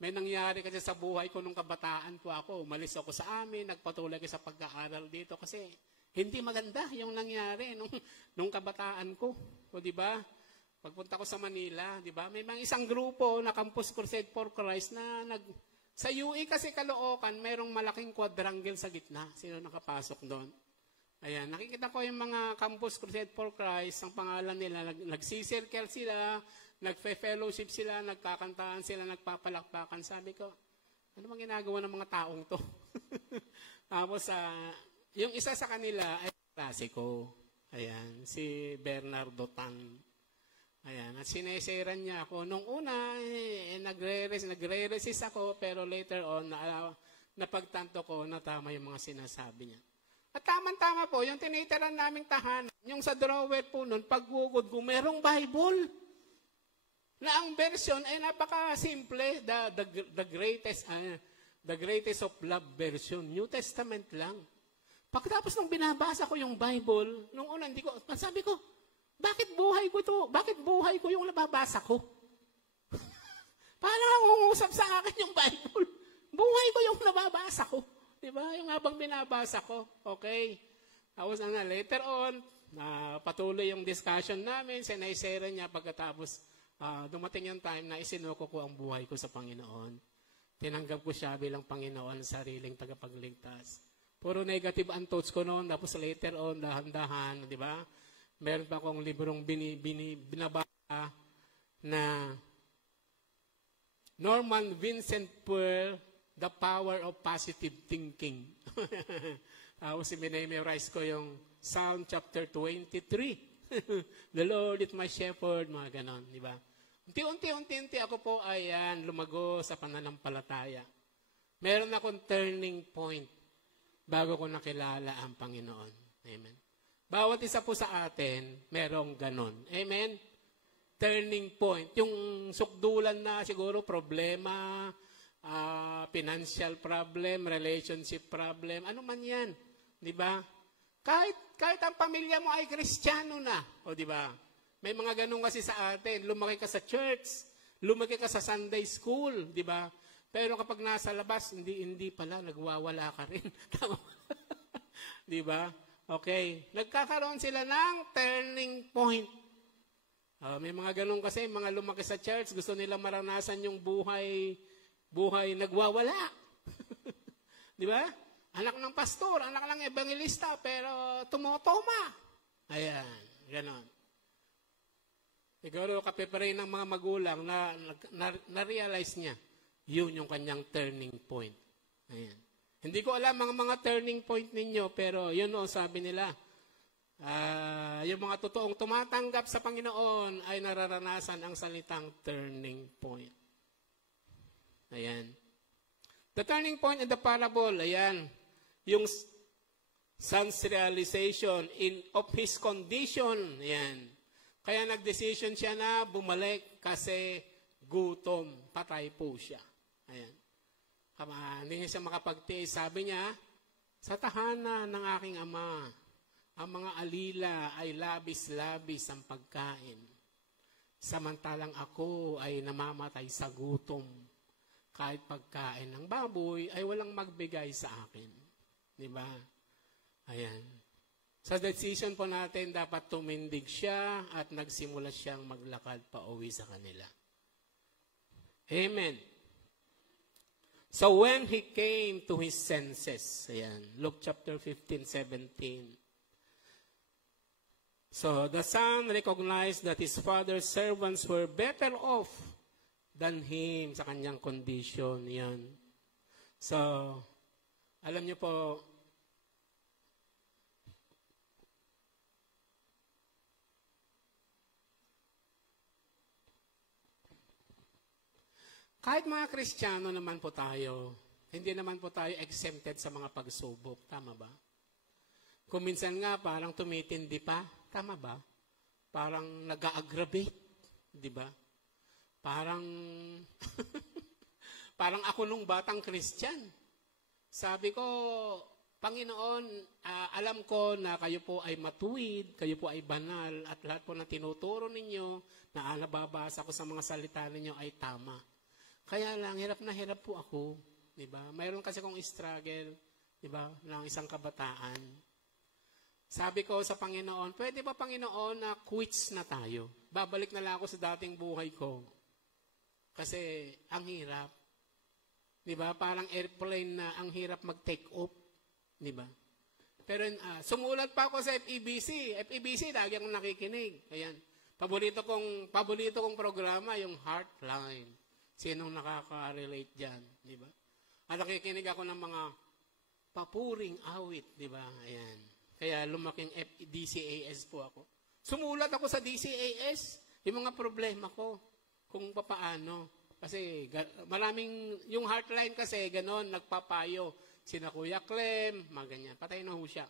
may nangyari kasi sa buhay ko nung kabataan po ako. Umalis ako sa amin, nagpatuloy ako sa pag-aaral dito kasi hindi maganda yung nangyari nung kabataan ko. O di ba? Pagpunta ko sa Manila, di ba? May mga isang grupo na Campus Crusade for Christ na sa UE kasi Caloocan, mayroong malaking quadrangle sa gitna. Sino nakapasok doon? Ayan, nakikita ko yung mga Campus Crusade for Christ, ang pangalan nila, nagsisirkel sila, nagfe-fellowship sila, nagkakantahan sila, nagpapalakpakan. Sabi ko, ano bang ginagawa ng mga taong to? Tapos, yung isa sa kanila ay klasiko. Ayan, si Bernardo Tan. Ayan, at sineseran niya ako. Nung una, nagre-resist ako, pero later on, napagtanto ko na tama yung mga sinasabi niya. At tama-tama po, yung tinitiran naming tahanan, yung sa drawer po nun, paggugod ko, merong Bible. Na ang version ay napaka-simple, the greatest of love version, New Testament lang. Pagkatapos nung binabasa ko yung Bible, nung una, sabi ko, bakit buhay ko to? Bakit buhay ko yung nababasa ko? Parang nangungusap sa akin yung Bible. Buhay ko yung nababasa ko. Diba? Yung habang binabasa ko. Okay. Tapos later on, patuloy yung discussion namin, sinaysera niya pagkatapos dumating yung time na isinuko ko ang buhay ko sa Panginoon. Tinanggap ko siya bilang Panginoon sa sariling tagapagligtas. Puro negative ang thoughts ko noon. Tapos later on, dahan-dahan, di ba? Meron pa akong librong binabasa na Norman Vincent Peale, The Power of Positive Thinking. Tapos memorize ko yung Psalm chapter 23. The Lord is my shepherd, mga ganon, di ba? Unti-unti ako po ay lumago sa pananampalataya. Meron akong turning point bago ko nakilala ang Panginoon. Amen. Bawat isa po sa atin, merong ganon. Amen? Turning point. Yung sukdulan na siguro problema, financial problem, relationship problem, ano man yan. Di ba? Kahit ang pamilya mo ay Kristiyano na. O di ba? May mga ganun kasi sa atin. Lumaki ka sa church, lumaki ka sa Sunday school, di ba? Pero kapag nasa labas, hindi pala, nagwawala ka rin. Tama? Di ba? Okay. Nagkakaroon sila ng turning point. May mga ganun kasi, mga lumaki sa church, gusto nila maranasan yung buhay nagwawala. Di ba? Anak ng pastor, anak ng evangelista, pero tumotoma. Ayan, ganon. Siguro kapiparin ng mga magulang na-realize niya, yun yung kanyang turning point. Ayan. Hindi ko alam mga turning point ninyo, pero yun o sabi nila, yung mga totoong tumatanggap sa Panginoon ay nararanasan ang salitang turning point. Ayan. The turning point in the parable, ayan, yung son's realization of his condition, ayan. Kaya nag-decision siya na bumalik kasi gutom, patay po siya. Ayan. Hindi niya siya makapagtiis. Sabi niya, sa tahanan ng aking ama, ang mga alila ay labis-labis ang pagkain. Samantalang ako ay namamatay sa gutom. Kahit pagkain ng baboy ay walang magbigay sa akin. Di ba? Ayan. Sa decision po natin, dapat tumindig siya at nagsimula siyang maglakad pa uwi sa kanila. Amen. So when he came to his senses, ayan, Luke chapter 15:17. So the son recognized that his father's servants were better off than him sa kanyang condition. Yan. So, alam niyo po, kahit mga Kristiyano naman po tayo, hindi naman po tayo exempted sa mga pagsubok. Tama ba? Kung minsan nga, parang tumitindi pa. Tama ba? Parang nag-a-aggravate. Di ba? Parang, parang ako nung batang Christian. Sabi ko, Panginoon, alam ko na kayo po ay matuwid, kayo po ay banal, at lahat po na tinuturo ninyo, na nababasa ko sa mga salita ninyo ay tama. Kaya lang, hirap na hirap po ako. Diba? Mayroon kasi kong struggle, diba, ng isang kabataan. Sabi ko sa Panginoon, pwede ba Panginoon na quits na tayo? Babalik na lang ako sa dating buhay ko. Kasi ang hirap. Diba? Parang airplane na ang hirap mag-take off. Diba? Pero sumulat pa ako sa FEBC. FEBC, lagi akong nakikinig. Ayan. Paborito kong programa, yung Heartline. Sinong nakaka-relate dyan? Diba? Nakikinig ako ng mga papuring awit. Diba? Ayan. Kaya lumaking DCAS po ako. Sumulat ako sa DCAS. Yung mga problema ko. Kung papaano. Kasi maraming, yung Heartline kasi, ganon, nagpapayo. Sina Kuya Clem, mga ganyan. Patay na ho siya.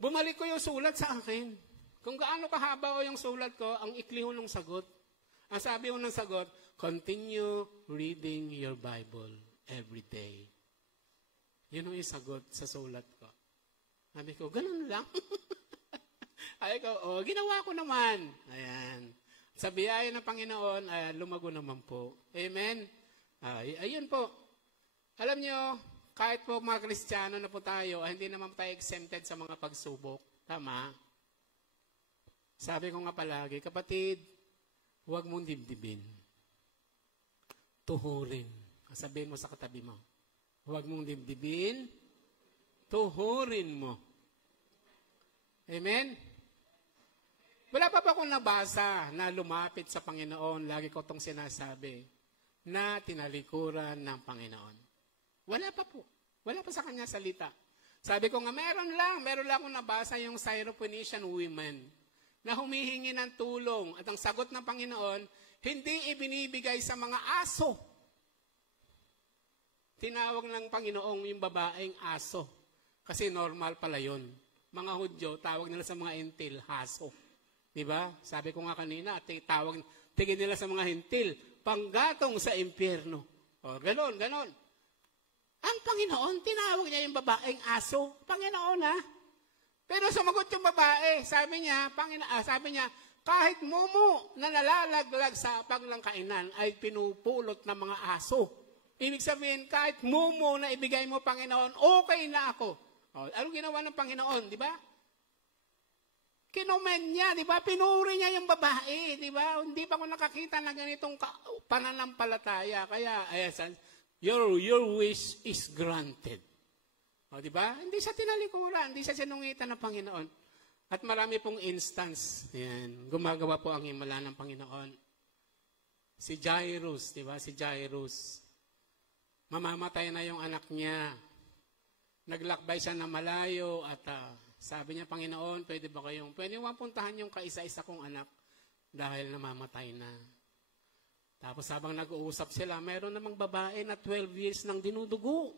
Bumalik ko yung sulat sa akin. Kung gaano kahaba ko yung sulat ko, ang ikli ho ng sagot. Ang sabi mo ng sagot, continue reading your Bible every day. Yun ang sagot sa sulat ko. Sabi ko, ganun lang. Ay ko, ginawa ko naman. Ayan. Sa biyaya ng Panginoon, lumago naman po. Amen? Ayun po. Alam nyo, kahit po mga Kristiyano na po tayo, hindi naman tayo exempted sa mga pagsubok. Tama? Sabi ko nga palagi, kapatid, huwag mong dibdibin. Tuhurin. Sabihin mo sa katabi mo, huwag mong dibdibin, tuhurin mo. Amen? Wala pa ba akong nabasa na lumapit sa Panginoon, lagi ko itong sinasabi, na tinalikuran ng Panginoon. Wala pa po. Wala pa sa kanya salita. Sabi ko nga, meron lang akong nabasa yung Syrophoenician women na humihingi ng tulong at ang sagot ng Panginoon, hindi ibinibigay sa mga aso. Tinawag ng Panginoong yung babaeng aso. Kasi normal pala yun. Mga Hudyo, tawag nila sa mga entil, haso. Diba? Sabi ko nga kanina, tingin nila sa mga hentil, panggatong sa impyerno. Ganon. Ang Panginoon, tinawag niya yung babaeng aso. Panginoon, ha? Pero sumagot yung babae. Sabi niya, kahit mumu na nalalaglag sa paglangkainan ay pinupulot ng mga aso. Ibig sabihin, kahit mumu na ibigay mo, Panginoon, okay na ako. Ano ginawa ng Panginoon, di ba? Kinomen niya, di ba? Pinuri niya yung babae, di ba? Hindi pa ako nakakita na ganitong pananampalataya. Kaya, your wish is granted. Di ba? Hindi siya tinalikuran, hindi siya sinungitan ng Panginoon. At marami pong instance, yan, gumagawa po ang himala ng Panginoon. Si Jairus, di ba? Si Jairus. Mamamatay na yung anak niya. Naglakbay siya na malayo at sabi niya, Panginoon, pwede mo puntahan yung kaisa-isa kong anak dahil namamatay na. Tapos habang nag-uusap sila, mayroon namang babae na 12 years nang dinudugo.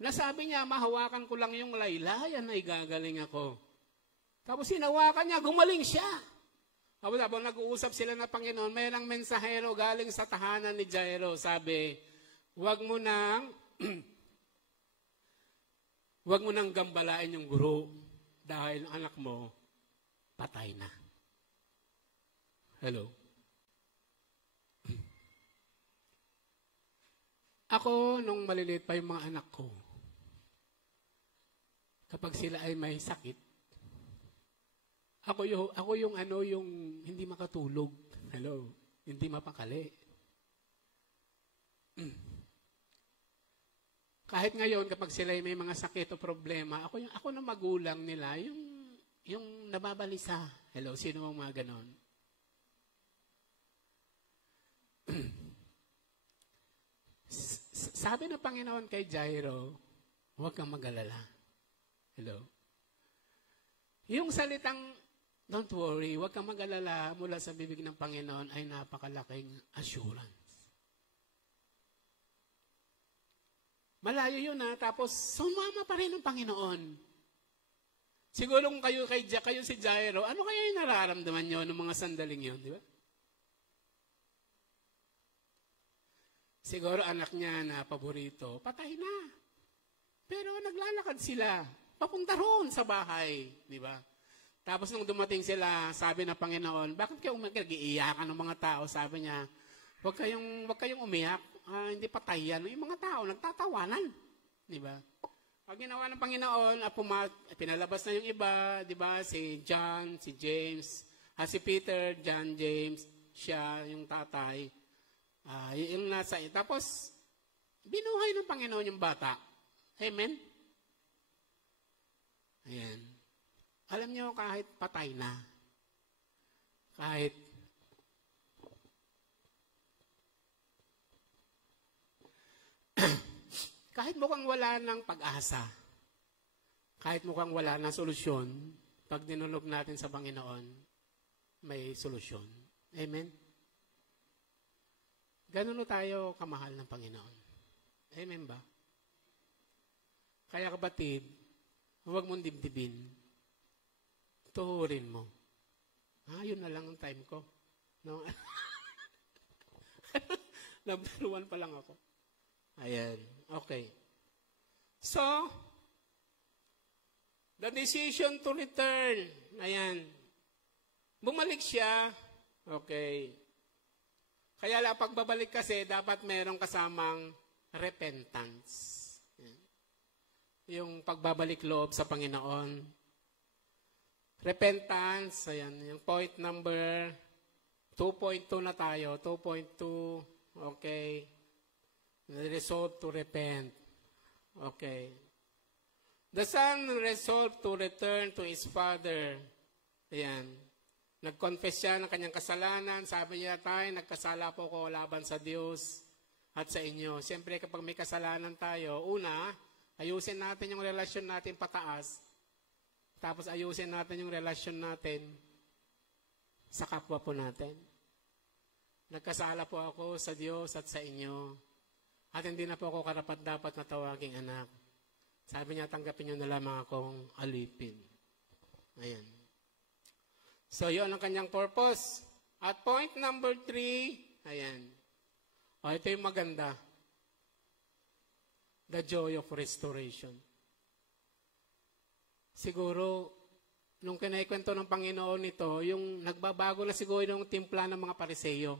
Nasabi niya, mahawakan ko lang yung laylayan na igagaling ako. Tapos hinawakan niya, gumaling siya. Tapos habang nag-uusap sila na Panginoon, mayroong mensahero galing sa tahanan ni Jairo. Sabi, huwag mo nang gambalain yung guro dahil ang anak mo patay na. Hello? Ako, nung maliliit pa yung mga anak ko, kapag sila ay may sakit, ako yung hindi makatulog. Hello? Hindi mapakali. Kahit ngayon, kapag sila ay may mga sakit o problema, ako na magulang nila, yung nababalisa. Hello? Sino ang mga ganon? Sabi ng Panginoon kay Jairo, huwag kang mag-alala. Hello? Yung salitang, don't worry, huwag kang mag-alala mula sa bibig ng Panginoon ay napakalaking assurance. Malayo yun tapos sumama pa rin ng Panginoon. Siguro kung kayo si Jairo, ano kaya yung nararamdaman nyo ng mga sandaling yun, di ba? Siguro anak niya na paborito, patay na. Pero naglalakad sila, papunta roon sa bahay, di ba? Tapos nung dumating sila, sabi ng Panginoon, bakit kayo nag-iiyakan ng mga tao? Sabi niya, huwag kayong umiyak. Hindi patay yan. Yung mga tao, nagtatawanan. Di ba? Pag ginawa ng Panginoon, pinalabas na yung iba, di ba? Si John, si James, si Peter, John, James, siya, yung tatay. Yung nasa, tapos, binuhay ng Panginoon yung bata. Amen? Ayan. Alam niyo, kahit patay na, kahit mukhang wala ng pag-asa, kahit mukhang wala ng solusyon, pag dinulog natin sa Panginoon, may solusyon. Amen? Ganun tayo kamahal ng Panginoon. Amen ba? Kaya kapatid, huwag mong dibdibin. Tuhurin mo. Yun na lang ang time ko. No? Number 1 pa lang ako. Ayan. Okay. So, the decision to return. Ayan. Bumalik siya. Okay. Kaya lang pagbabalik kasi, dapat merong kasamang repentance. Ayan. Yung pagbabalik loob sa Panginoon. Repentance. Ayan. Yung point number 2.2 na tayo. 2.2. Okay. Resolve to repent. Okay. The son resolved to return to his father. Ayan. Nag-confess siya ng kanyang kasalanan. Sabi niya, tay, nagkasala po ko laban sa Diyos at sa inyo. Siyempre, kapag may kasalanan tayo, una, ayusin natin yung relasyon natin pataas. Tapos ayusin natin yung relasyon natin sa kapwa po natin. Nagkasala po ako sa Diyos at sa inyo. At hindi na po ako karapat-dapat na tawaging anak. Sabi niya, tanggapin niyo na lamang akong alipin. Ayan. So, yun ang kanyang purpose. At point number 3, ayan. O, ito yung maganda. The joy of restoration. Siguro, nung kinaikwento ng Panginoon ito, yung nagbabago na siguro yung timpla ng mga Pariseyo.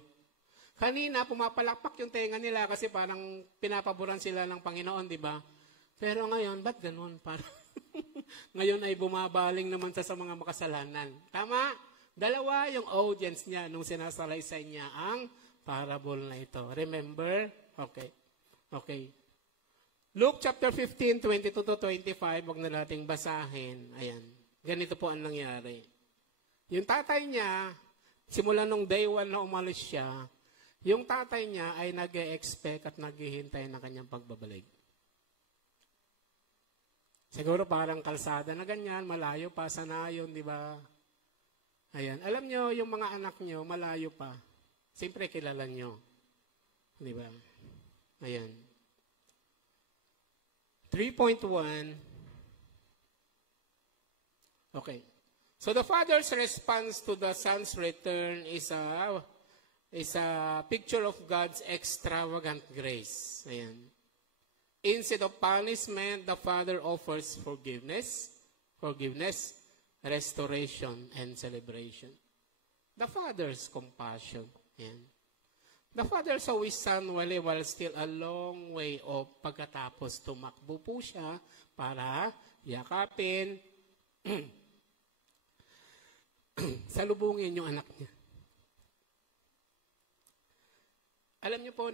Kanina, pumapalakpak yung tenga nila kasi parang pinapaboran sila ng Panginoon, di ba? Pero ngayon, ba't ganun? Ngayon ay bumabaling naman sa mga makasalanan. Tama? Dalawa yung audience niya nung sinasalaysay niya ang parable na ito. Remember? Okay. Okay. Luke chapter 15, 22 to 25, wag na nating basahin. Ayan. Ganito po ang nangyari. Yung tatay niya, simula nung day 1 na umalis siya, yung tatay niya ay nag-e-expect at naghihintay ng kanyang pagbabalik. Siguro parang kalsada na ganyan, malayo pa, sanayon, di ba? Ayan. Alam nyo, yung mga anak nyo, malayo pa. Siyempre, kilala nyo. Di ba? Ayan. 3.1. Okay. So the father's response to the son's return is a picture of God's extravagant grace. Ayan. Instead of punishment, the Father offers forgiveness, restoration, and celebration. The Father's compassion. Ayan. The Father saw His Son while he was still a long way off. Pagkatapos tumakbo po siya para yakapin, salubungin yung anak niya. Alam niyo po,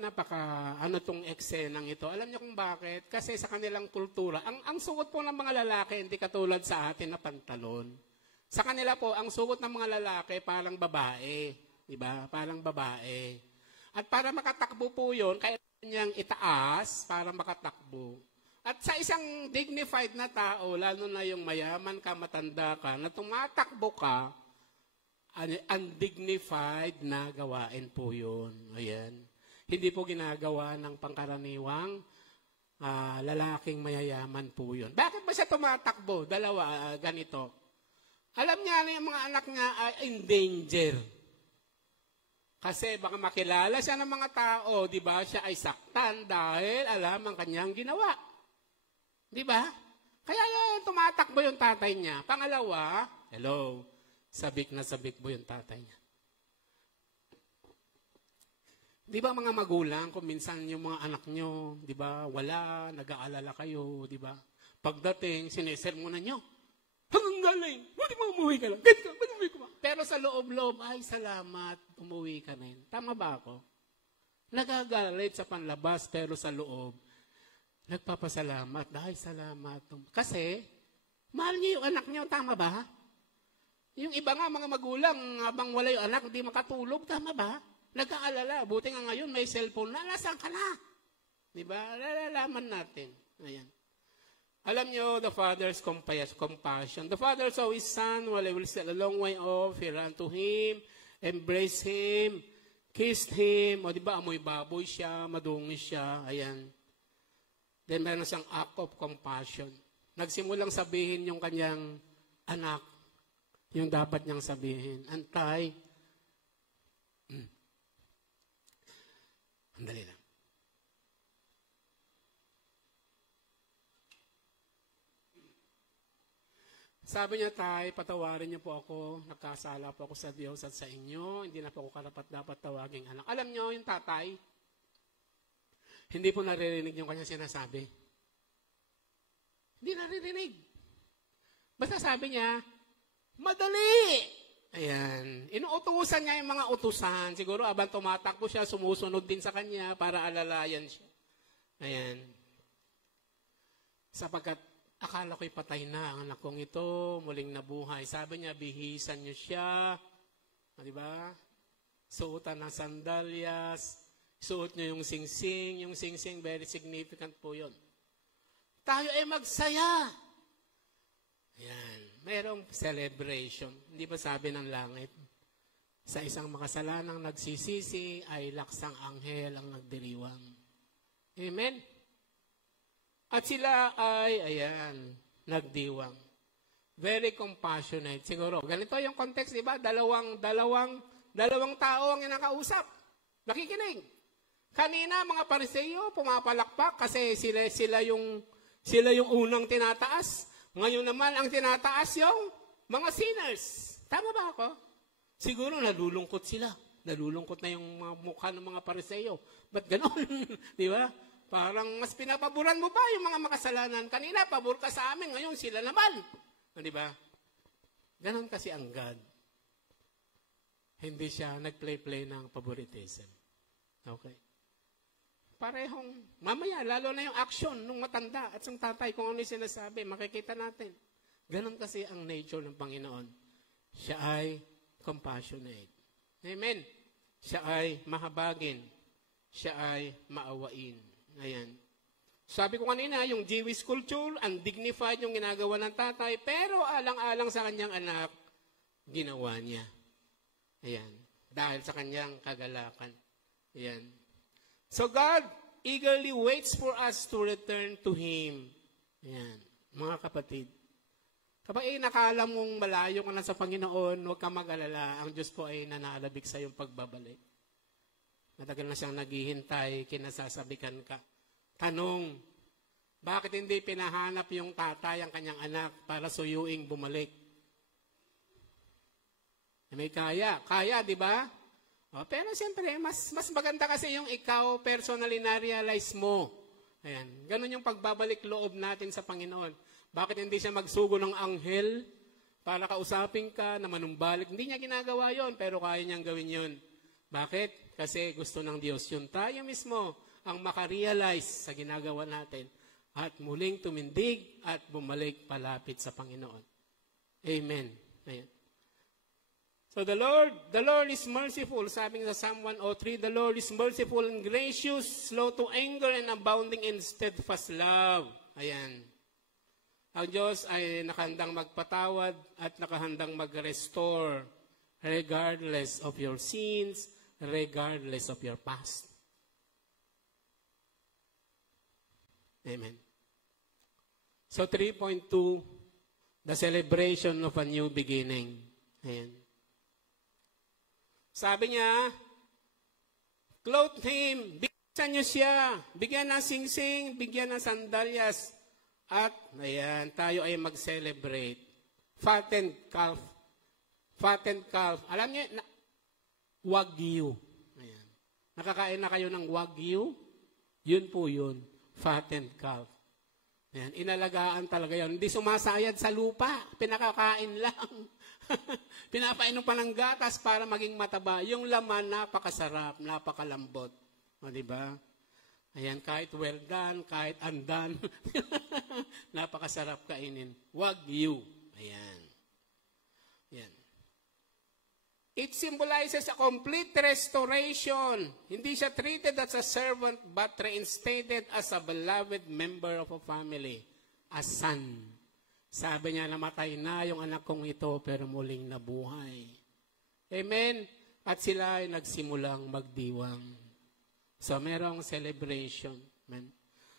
tong eksenang ito. Alam niyo kung bakit? Kasi sa kanilang kultura, ang suot po ng mga lalaki, hindi katulad sa atin na pantalon. Sa kanila po, ang suot ng mga lalaki parang babae. Diba? Parang babae. At para makatakbo po yun, kailangan niyang itaas para makatakbo. At sa isang dignified na tao, lalo na yung mayaman ka, matanda ka, na tumatakbo ka, undignified na gawain po yun. Ayan. Hindi po ginagawa ng pangkaraniwang lalaking mayayaman po yun. Bakit ba siya tumatakbo? Dalawa, ganito. Alam niya na yung mga anak niya ay in danger. Kasi baka makilala siya ng mga tao, di ba? Siya ay saktan dahil alam ang kanyang ginawa. Di ba? Kaya tumatakbo yung tatay niya. Pangalawa, hello, sabik na sabik po yung tatay niya. Di ba mga magulang, kung minsan yung mga anak nyo, di ba, wala, nag-aalala kayo, di ba? Pagdating, sinesermonan nyo. Hanggang galing, buti mo umuwi ka lang. Ganito, ba't umuwi ko ba? Pero sa loob-loob, ay salamat, umuwi ka na yun. Tama ba ako? Nagagalit sa panlabas, pero sa loob, nagpapasalamat. Ay, salamat. Kasi, mahal niyo yung anak niyo, tama ba? Yung iba nga, mga magulang, habang wala yung anak, hindi makatulog, tama ba? Nag-aalala. Buti nga ngayon, may cellphone na. Nasaan ka na? Diba? Lalaman natin. Ayan. Alam nyo, the Father's compassion. The Father saw His Son while He was still a long way off. He ran to Him, embraced Him, kissed Him. O diba, amoy baboy siya, madungis siya. Ayan. Then meron siyang act of compassion. Nagsimulang sabihin yung kanyang anak, yung dapat niyang sabihin. Antay, andali lang. Sabi niya, Tay, patawarin niyo po ako. Nagkasala po ako sa Diyos at sa inyo. Hindi na po ako karapat-dapat tawaging anak. Alam niyo, yung tatay, hindi po naririnig yung kanya sinasabi. Hindi naririnig. Basta sabi niya, madali! Ayan. Inuutusan niya yung mga utusan. Siguro abang tumatakbo siya, sumusunod din sa kanya para alalayan siya. Ayan. Sapagkat akala ko'y patay na ang anak kong ito, muling nabuhay. Sabi niya, bihisan niyo siya. Diba? Suotan ng sandalyas. Suot niyo yung singsing. Yung singsing, very significant po yun. Tayo ay magsaya. Ayan. Mayroong celebration. Hindi ba sabi ng langit? Sa isang makasalanang nagsisisi ay laksang anghel ang nagdiriwang. Amen? At sila ay, ayan, nagdiwang. Very compassionate. Siguro, ganito yung context, di ba? Dalawang tao ang nakausap. Nakikinig. Kanina, mga Pariseo, pumapalakpak kasi sila yung unang tinataas. Ngayon naman, ang tinataas yung mga sinners. Tama ba ako? Siguro, nalulungkot sila. Nalulungkot na yung mga mukha ng mga Pariseo. Ba't ganon? Di ba? Parang mas pinapaboran mo ba yung mga makasalanan? Kanina, pabor ka sa amin. Ngayon, sila naman. Di ba? Ganon kasi ang God. Hindi siya nag-play ng favoritism. Okay? Parehong, mamaya, lalo na yung action nung matanda at yung tatay, kung ano yung sinasabi, makikita natin. Ganon kasi ang nature ng Panginoon. Siya ay compassionate. Amen? Siya ay mahabagin. Siya ay maawain. Ayan. Sabi ko kanina, yung Jewish culture, undignified yung ginagawa ng tatay, pero alang-alang sa kanyang anak, ginawa niya. Ayan. Dahil sa kanyang kagalakan. Ayan. So God eagerly waits for us to return to Him. Ayan. Mga kapatid, kapag nakala mong malayo ka na sa Panginoon, huwag ka mag-alala. Ang Diyos po ay nanaalabik sa iyong pagbabalik. Matagal na siyang naghihintay, kinasasabikan ka. Tanong, bakit hindi pinahanap yung tatay ang kanyang anak para suyuing bumalik? May kaya. Kaya, di ba? Pero siyempre, mas maganda kasi yung ikaw personally na-realize mo. Ayan. Ganun yung pagbabalik loob natin sa Panginoon. Bakit hindi siya magsugo ng anghel para kausapin ka na manumbalik? Hindi niya ginagawa yon, pero kaya niyang gawin yon. Bakit? Kasi gusto ng Diyos yun. Tayo mismo ang makarealize sa ginagawa natin at muling tumindig at bumalik palapit sa Panginoon. Amen. Ayan. So the Lord is merciful. Sabi sa Psalm 103, the Lord is merciful and gracious, slow to anger and abounding in steadfast love. Ayan. Ang Diyos ay nakahandang magpatawad at nakahandang mag-restore regardless of your sins, regardless of your past. Amen. So 3.2, the celebration of a new beginning. Ayan. Sabi niya, clothe him, bigyan niyo siya, bigyan ng singsing, bigyan ng sandalyas, at, ayan, tayo ay mag-celebrate. Fattened calf. Fattened calf. Alam niyo, wagyu. Ayan. Nakakain na kayo ng wagyu? Yun po yun. Fattened calf. Ayan. Inalagaan talaga yun. Hindi sumasayad sa lupa. Pinakakain lang. Pinapainom pa ng gatas para maging mataba. Yung laman, napakasarap, napakalambot. O, diba? Ayan, kahit well done, kahit undone, napakasarap kainin. Wagyu. Ayan. Ayan. It symbolizes a complete restoration. Hindi siya treated as a servant, but reinstated as a beloved member of a family. A son. Sabi niya, namatay na yung anak kong ito, pero muling nabuhay. Amen? At sila ay nagsimulang magdiwang. So, merong celebration. Amen?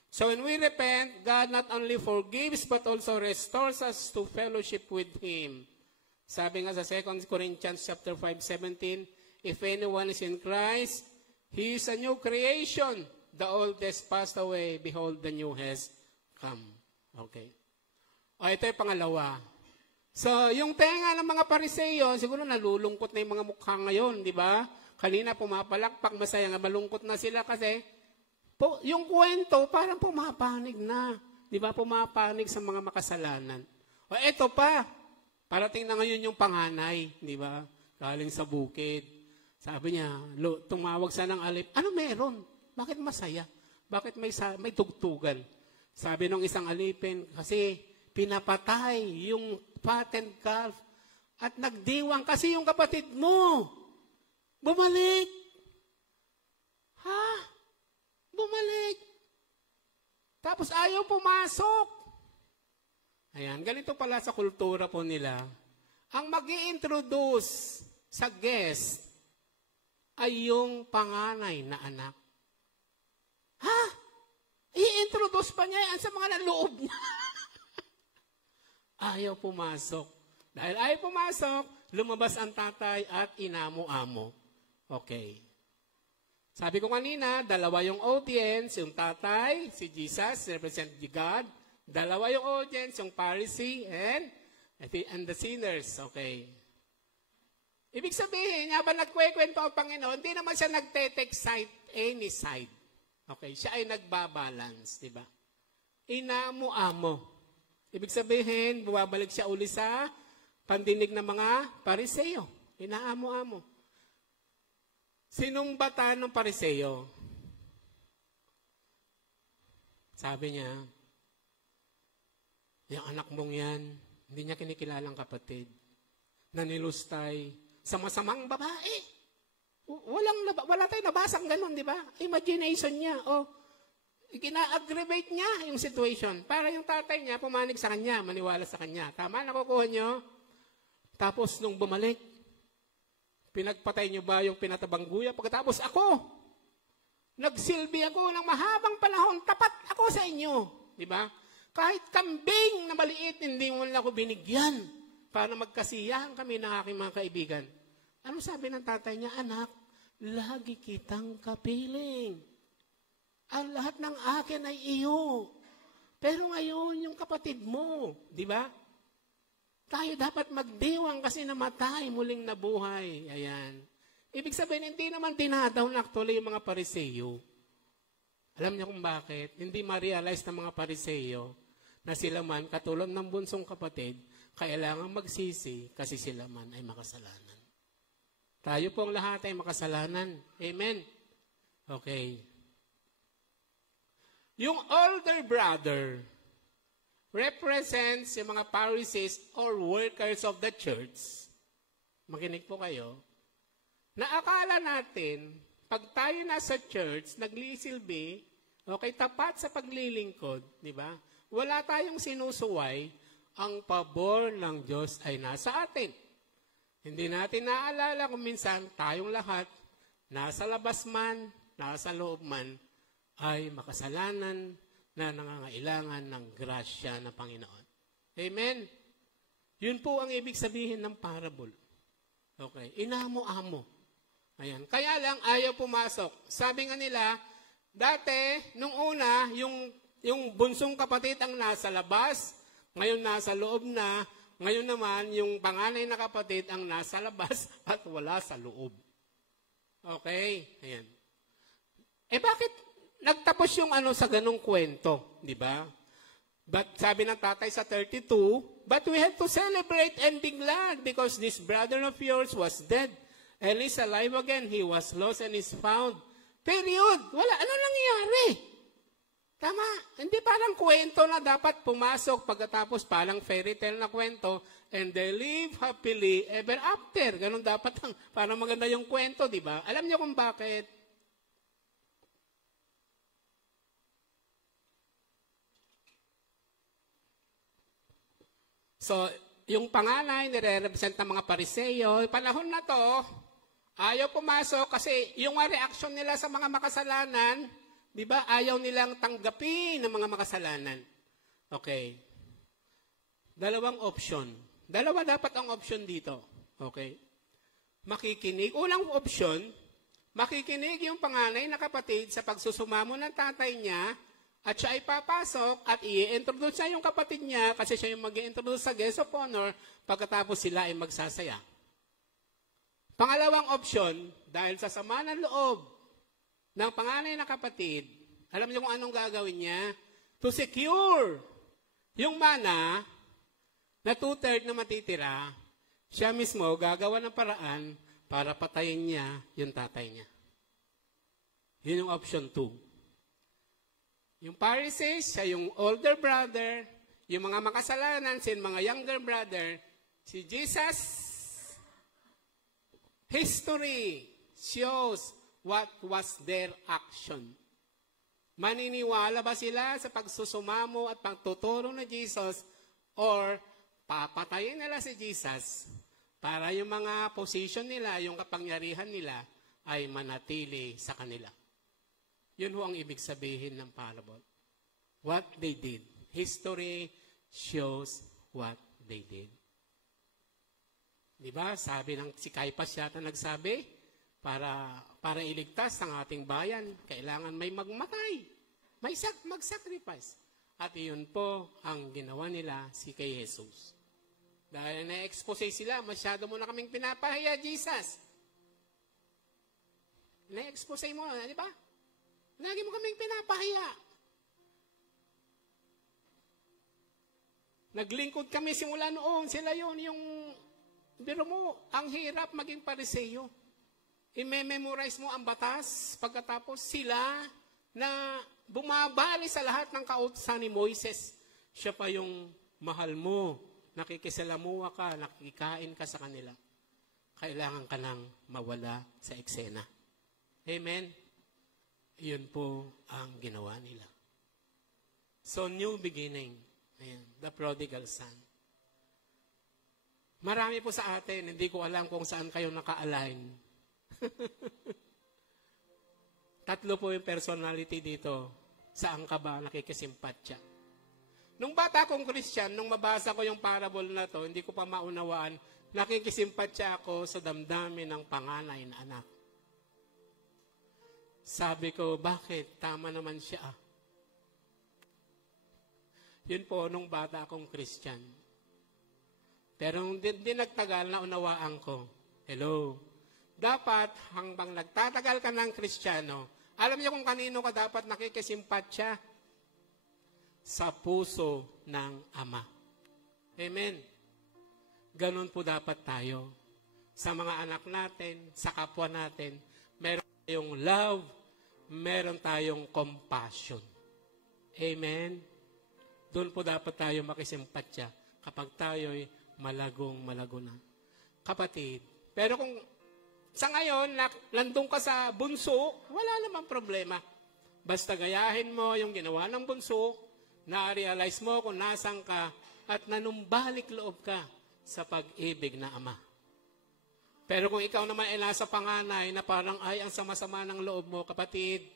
So, when we repent, God not only forgives, but also restores us to fellowship with Him. Sabi nga sa 2 Corinthians chapter 5:17, if anyone is in Christ, he is a new creation. The old has passed away. Behold, the new has come. Okay. O, ito yung pangalawa. So, yung tenga ng mga Pariseo, siguro nalulungkot na yung mga mukha ngayon, di ba? Kanina pumapalakpak, masaya nga, malungkot na sila kasi yung kwento parang pumapanig na. Di ba? Pumapanig sa mga makasalanan. O eto pa, parating na ngayon yung panganay, di ba? Galing sa bukid. Sabi niya, tumawag sa ng alip, ano meron? Bakit masaya? Bakit may tugtugan? Sabi nung isang alipin, kasi pinapatay yung fattened calf at nagdiwang kasi yung kapatid mo. Bumalik. Ha? Bumalik. Tapos ayaw pumasok. Ayan, ganito pala sa kultura po nila. Ang mag-i-introduce sa guest ay yung panganay na anak. Ha? I-introduce pa niya yan sa mga naloob niya. Ayaw pumasok. Dahil ayaw pumasok, lumabas ang tatay at inamo-amo. Okay. Sabi ko kanina, dalawa yung audience, yung tatay, si Jesus, represent God. Dalawa yung audience, yung Pharisee and the sinners. Okay. Ibig sabihin, habang nagkwekwento ang Panginoon, hindi naman siya nagte-take side, any side. Okay, siya ay nagbabalance, di ba? Inamo-amo. Ibig sabihin, bumabalik siya uli sa pandinig ng mga Pariseo. Inaamo-amo. Sinong bata ng Pariseo? Sabi niya, yung anak mong yan, hindi niya kinikilalang kapatid. Nanilustay sa masamang babae. Wala tayong nabasang ganun, di ba? Imagination niya. O, gina-aggravate niya yung situation. Para yung tatay niya, pumanig sa kanya, maniwala sa kanya. Tama, nakukuha niyo? Tapos, nung bumalik, pinagpatay niyo ba yung pinatabangguya? Pagkatapos ako, nagsilbi ako ng mahabang panahon, tapat ako sa inyo. Di ba? Kahit kambing na maliit, hindi mo lang ako binigyan para magkasiyahan kami ng aking mga kaibigan. Ano sabi ng tatay niya? Anak, lagi kitang kapiling. Ang lahat ng akin ay iyo. Pero ngayon, yung kapatid mo, di ba? Tayo dapat magdiwang kasi namatay, muling nabuhay. Ayan. Ibig sabihin, hindi naman dinadaw na actually yung mga Pariseo. Alam niyo kung bakit? Hindi ma-realize ng mga Pariseo na sila man, katulad ng bunsong kapatid, kailangan magsisi kasi sila man ay makasalanan. Tayo pong lahat ay makasalanan. Amen? Okay. Yung older brother represents yung mga Pharisees or workers of the church. Makinig po kayo. Na akala natin, pag tayo nasa church, naglisilbi, okay, tapat sa paglilingkod, di ba? Wala tayong sinusuway, ang pabor ng Diyos ay nasa atin. Hindi natin naalala kung minsan tayong lahat, nasa labas man, nasa loob man, ay makasalanan na nangangailangan ng grasya ng Panginoon. Amen? Yun po ang ibig sabihin ng parable. Okay, inamo-amo. Ayan. Kaya lang, ayaw pumasok. Sabi nga nila, dati, nung una, yung bunsong kapatid ang nasa labas, ngayon nasa loob na, ngayon naman, yung panganay na kapatid ang nasa labas at wala sa loob. Okay? Ayan. Bakit nagtapos yung sa ganong kwento? Di ba? But sabi ng tatay sa 32, but we have to celebrate and be glad because this brother of yours was dead and is alive again. He was lost and is found. Period. Wala. Ano nangyari? Tama. Hindi parang kwento na dapat pumasok pagkatapos parang fairy tale na kwento and they live happily ever after. Ganun dapat parang maganda yung kwento, di ba? Alam niyo kung bakit? So, yung panganay, nire-represent ng mga Pariseo, panahon na to, ayaw pumasok kasi yung reaction nila sa mga makasalanan, di ba, ayaw nilang tanggapin ng mga makasalanan. Okay. Dalawang option. Dalawa dapat ang option dito. Okay. Makikinig. Unang option, makikinig yung panganay na kapatid sa pagsusumamo ng tatay niya At siya ay papasok at i-introduce niya yung kapatid niya kasi siya yung mag-i-introduce sa guest of honor pagkatapos sila ay magsasaya. Pangalawang option, dahil sa sama ng loob ng panganay na kapatid, alam niyo kung anong gagawin niya? To secure yung mana na 2/3 na matitira, siya mismo gagawa ng paraan para patayin niya yung tatay niya. Yun yung option 2. Yung Pharisees, siya yung older brother, yung mga makasalanan, siya yung mga younger brother. Si Jesus, history shows what was their action. Maniniwala ba sila sa pagsusumamo at pagtuturo ni Jesus or papatayin nila si Jesus para yung mga position nila, yung kapangyarihan nila ay manatili sa kanila? Yun ho ang ibig sabihin ng parable. What they did. History shows what they did. Diba? Sabi ng si Caiaphas yata nagsabi, para iligtas ang ating bayan, kailangan may magmatay. May mag-sacrifice. At iyon po ang ginawa nila si kay Jesus. Dahil na-expose sila, masyado mo na kaming pinapahiya, Jesus. Na-expose mo, di ba? Lagi mo kaming pinapahiya. Naglingkod kami simula noon. Sila yun, yung biro mo, ang hirap maging pariseyo. I-memorize mo ang batas, pagkatapos sila na bumabali sa lahat ng kautusan ni Moises. Siya pa yung mahal mo, nakikisalamuha ka, nakikain ka sa kanila. Kailangan ka nang mawala sa eksena. Amen? Iyon po ang ginawa nila. So, new beginning. Ayan, the prodigal son. Marami po sa atin, hindi ko alam kung saan kayo naka-align. Tatlo po yung personality dito. Saan ka ba nakikisimpatya? Nung bata akong Christian, nung mabasa ko yung parable na to, hindi ko pa maunawaan, nakikisimpatya ako sa damdamin ng panganay na anak. Sabi ko, bakit? Tama naman siya. Yun po, nung bata akong Christian. Pero hindi nagtagal na unawaan ko. Hello. Dapat, hanggang nagtatagal ka ng Kristiyano, alam niyo kung kanino ka dapat nakikisimpatya? Sa puso ng Ama. Amen. Ganun po dapat tayo. Sa mga anak natin, sa kapwa natin, meron tayong love, meron tayong compassion. Amen. Doon po dapat tayo makisimpatya kapag tayo'y malago na. Kapatid, pero kung sa ngayon, landong ka sa bunso, wala namang problema. Basta gayahin mo yung ginawa ng bunso, na-realize mo kung nasan ka, at nanumbalik loob ka sa pag-ibig na Ama. Pero kung ikaw naman ay nasa panganay na parang ay ang sama-sama ng loob mo, kapatid,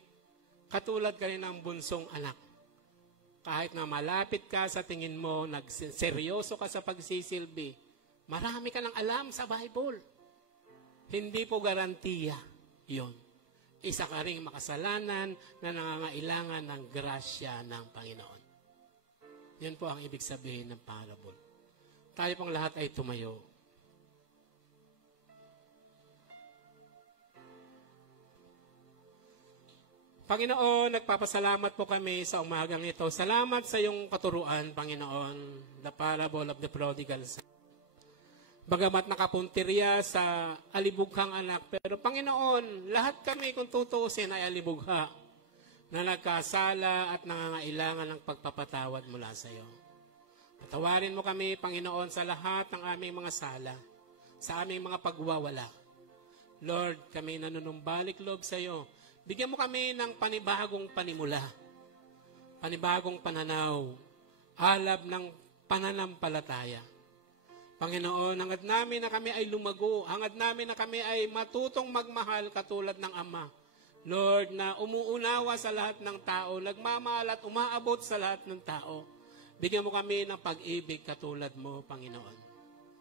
katulad ka rin ng bunsong anak. Kahit na malapit ka sa tingin mo, seryoso ka sa pagsisilbi, marami ka ng alam sa Bible. Hindi po garantiya yon. Isa ka ring makasalanan na nangangailangan ng grasya ng Panginoon. Yan po ang ibig sabihin ng parable. Tayo pong lahat ay tumayo. Panginoon, nagpapasalamat po kami sa umagang ito. Salamat sa iyong katuruan, Panginoon, the parable of the prodigal son. Bagamat nakapuntirya sa alibughang anak, pero Panginoon, lahat kami kung tutuusin ay alibugha na nagkasala at nangangailangan ng pagpapatawad mula sa iyo. Patawarin mo kami, Panginoon, sa lahat ng aming mga sala, sa aming mga pagwawala. Lord, kami nanunumbalik loob sa iyo. Bigyan mo kami ng panibagong panimula, panibagong pananaw, alab ng pananampalataya. Panginoon, hangad namin na kami ay lumago, hangad namin na kami ay matutong magmahal katulad ng Ama. Lord, na umuunawa sa lahat ng tao, nagmamahal at umaabot sa lahat ng tao. Bigyan mo kami ng pag-ibig katulad mo, Panginoon.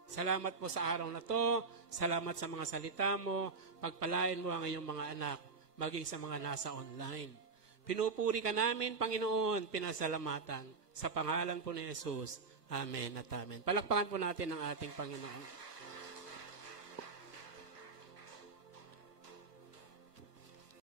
Salamat po sa araw na to, salamat sa mga salita mo, pagpalain mo ang iyong mga anak, maging sa mga nasa online. Pinupuri ka namin, Panginoon, pinasalamatan. Sa pangalan po ni Jesus. Amen at amen. Palakpakan po natin ang ating Panginoon.